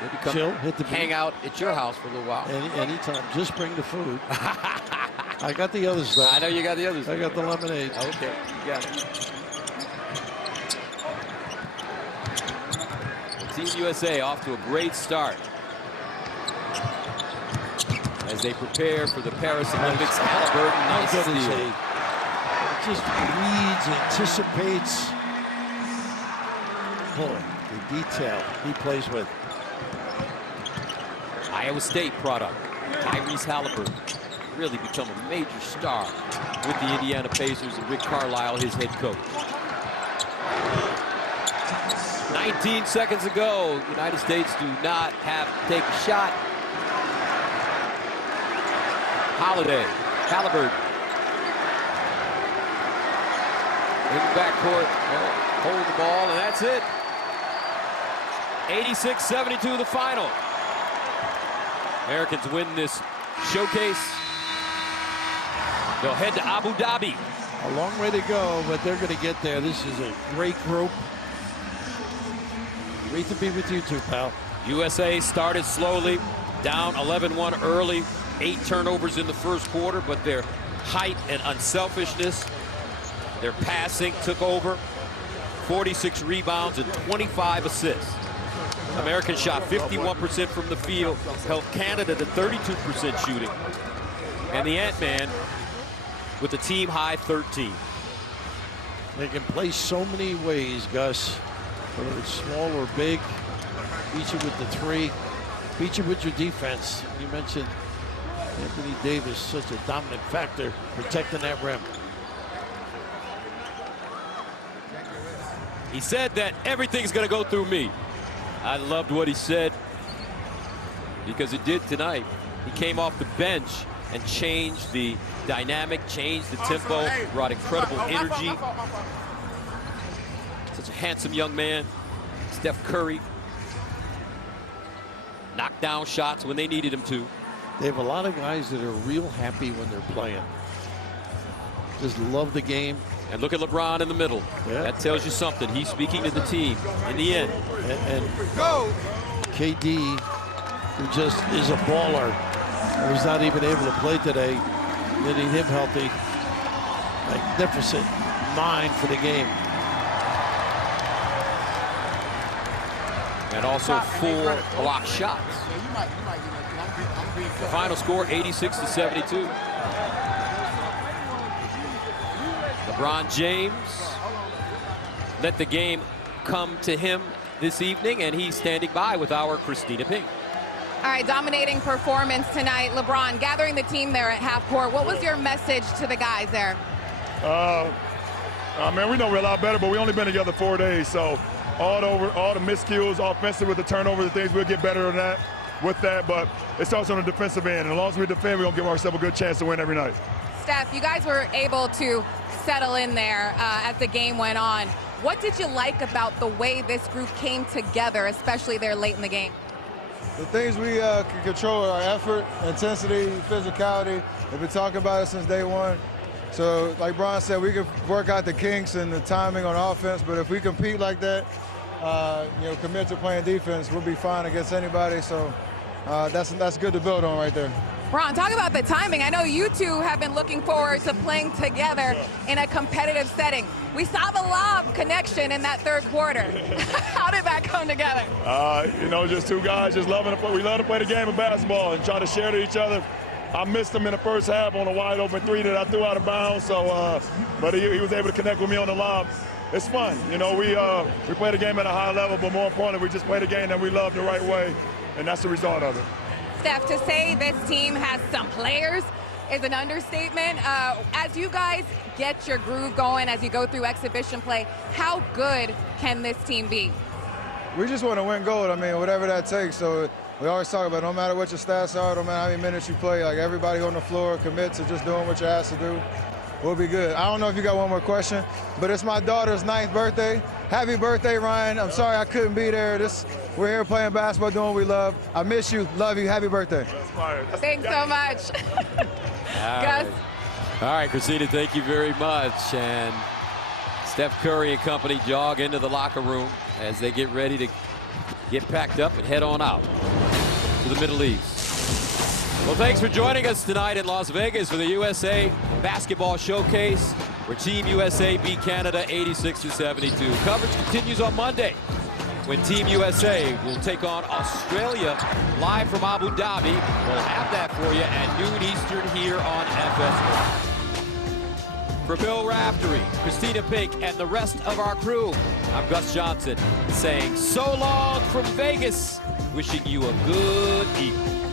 Maybe come chill, hit the hang out at your house for a little while. Anytime. Just bring the food. I got the other stuff. I know you got the others. I got the lemonade. Okay, you got it. Team USA off to a great start as they prepare for the Paris Olympics. Halliburton, nice steal. Just reads, anticipates. Boy, the detail he plays with. Iowa State product, Tyrese Halliburton, really become a major star with the Indiana Pacers and Rick Carlisle, his head coach. 19 seconds ago. United States do not have to take a shot. Halliburton. In the backcourt, hold the ball, and that's it. 86-72 the final. Americans win this showcase. They'll head to Abu Dhabi. A long way to go, but they're going to get there. This is a great group. Great to be with you too, pal. USA started slowly, down 11-1 early, 8 turnovers in the first quarter, but their height and unselfishness, their passing took over. 46 rebounds and 25 assists. Americans shot 51% from the field, held Canada to 32% shooting. And the Ant-Man with a team high 13. They can play so many ways, Gus. Whether it's small or big, beat you with the 3, beat you with your defense. You mentioned Anthony Davis, such a dominant factor protecting that rim. He said that everything's going to go through me. I loved what he said because it did tonight. He came off the bench and changed the dynamic, changed the tempo, brought incredible energy. Such a handsome young man. Steph Curry knocked down shots when they needed him to. They have a lot of guys that are real happy when they're playing. Just love the game. And look at LeBron in the middle. Yeah. That tells you something. He's speaking to the team in the end. And KD, who just is a baller, was not even able to play today. Getting him healthy. Magnificent mind for the game. And also 4 block shots. The final score, 86-72. LeBron James let the game come to him this evening, and he's standing by with our Christina Pink. All right, dominating performance tonight. LeBron gathering the team there at half court. What was your message to the guys there? Man, we know we're a lot better, but we only been together 4 days, so all the miscues, offensive with the turnover, the things, we'll get better than that with that, but it starts on the defensive end, and as long as we defend, we're going to give ourselves a good chance to win every night. Steph, you guys were able to settle in there as the game went on. What did you like about the way this group came together, especially there late in the game? The things we can control are our effort, intensity, physicality. We've been talking about it since day one. So, like Bron said, we can work out the kinks and the timing on offense, but if we compete like that, commit to playing defense, we'll be fine against anybody. So that's good to build on right there. Ron, talk about the timing. I know you two have been looking forward to playing together in a competitive setting. We saw the lob connection in that third quarter. How did that come together? Just two guys just loving to play. We love to play the game of basketball and try to share to each other. I missed him in the first half on a wide open 3 that I threw out of bounds. So, but he was able to connect with me on the lob. It's fun. We play the game at a high level, but more importantly, we just play the game that we love the right way, and that's the result of it. Steph, to say this team has some players is an understatement. As you guys get your groove going, as you go through exhibition play, how good can this team be? We just want to win gold. I mean, whatever that takes. So we always talk about no matter what your stats are, no matter how many minutes you play, like everybody on the floor commit to just doing what you're asked to do. We'll be good. I don't know if you got one more question, but it's my daughter's 9th birthday. Happy birthday, Ryan. I'm sorry I couldn't be there. We're here playing basketball, doing what we love. I miss you. Love you. Happy birthday. Thanks so much. Gus. All right, Christina, thank you very much. And Steph Curry and company jog into the locker room as they get ready to get packed up and head on out to the Middle East. Well, thanks for joining us tonight in Las Vegas for the USA Basketball Showcase, where Team USA beat Canada 86-72. Coverage continues on Monday when Team USA will take on Australia live from Abu Dhabi. We'll have that for you at noon Eastern here on FS1. For Bill Raftery, Christina Pink, and the rest of our crew, I'm Gus Johnson saying so long from Vegas, wishing you a good evening.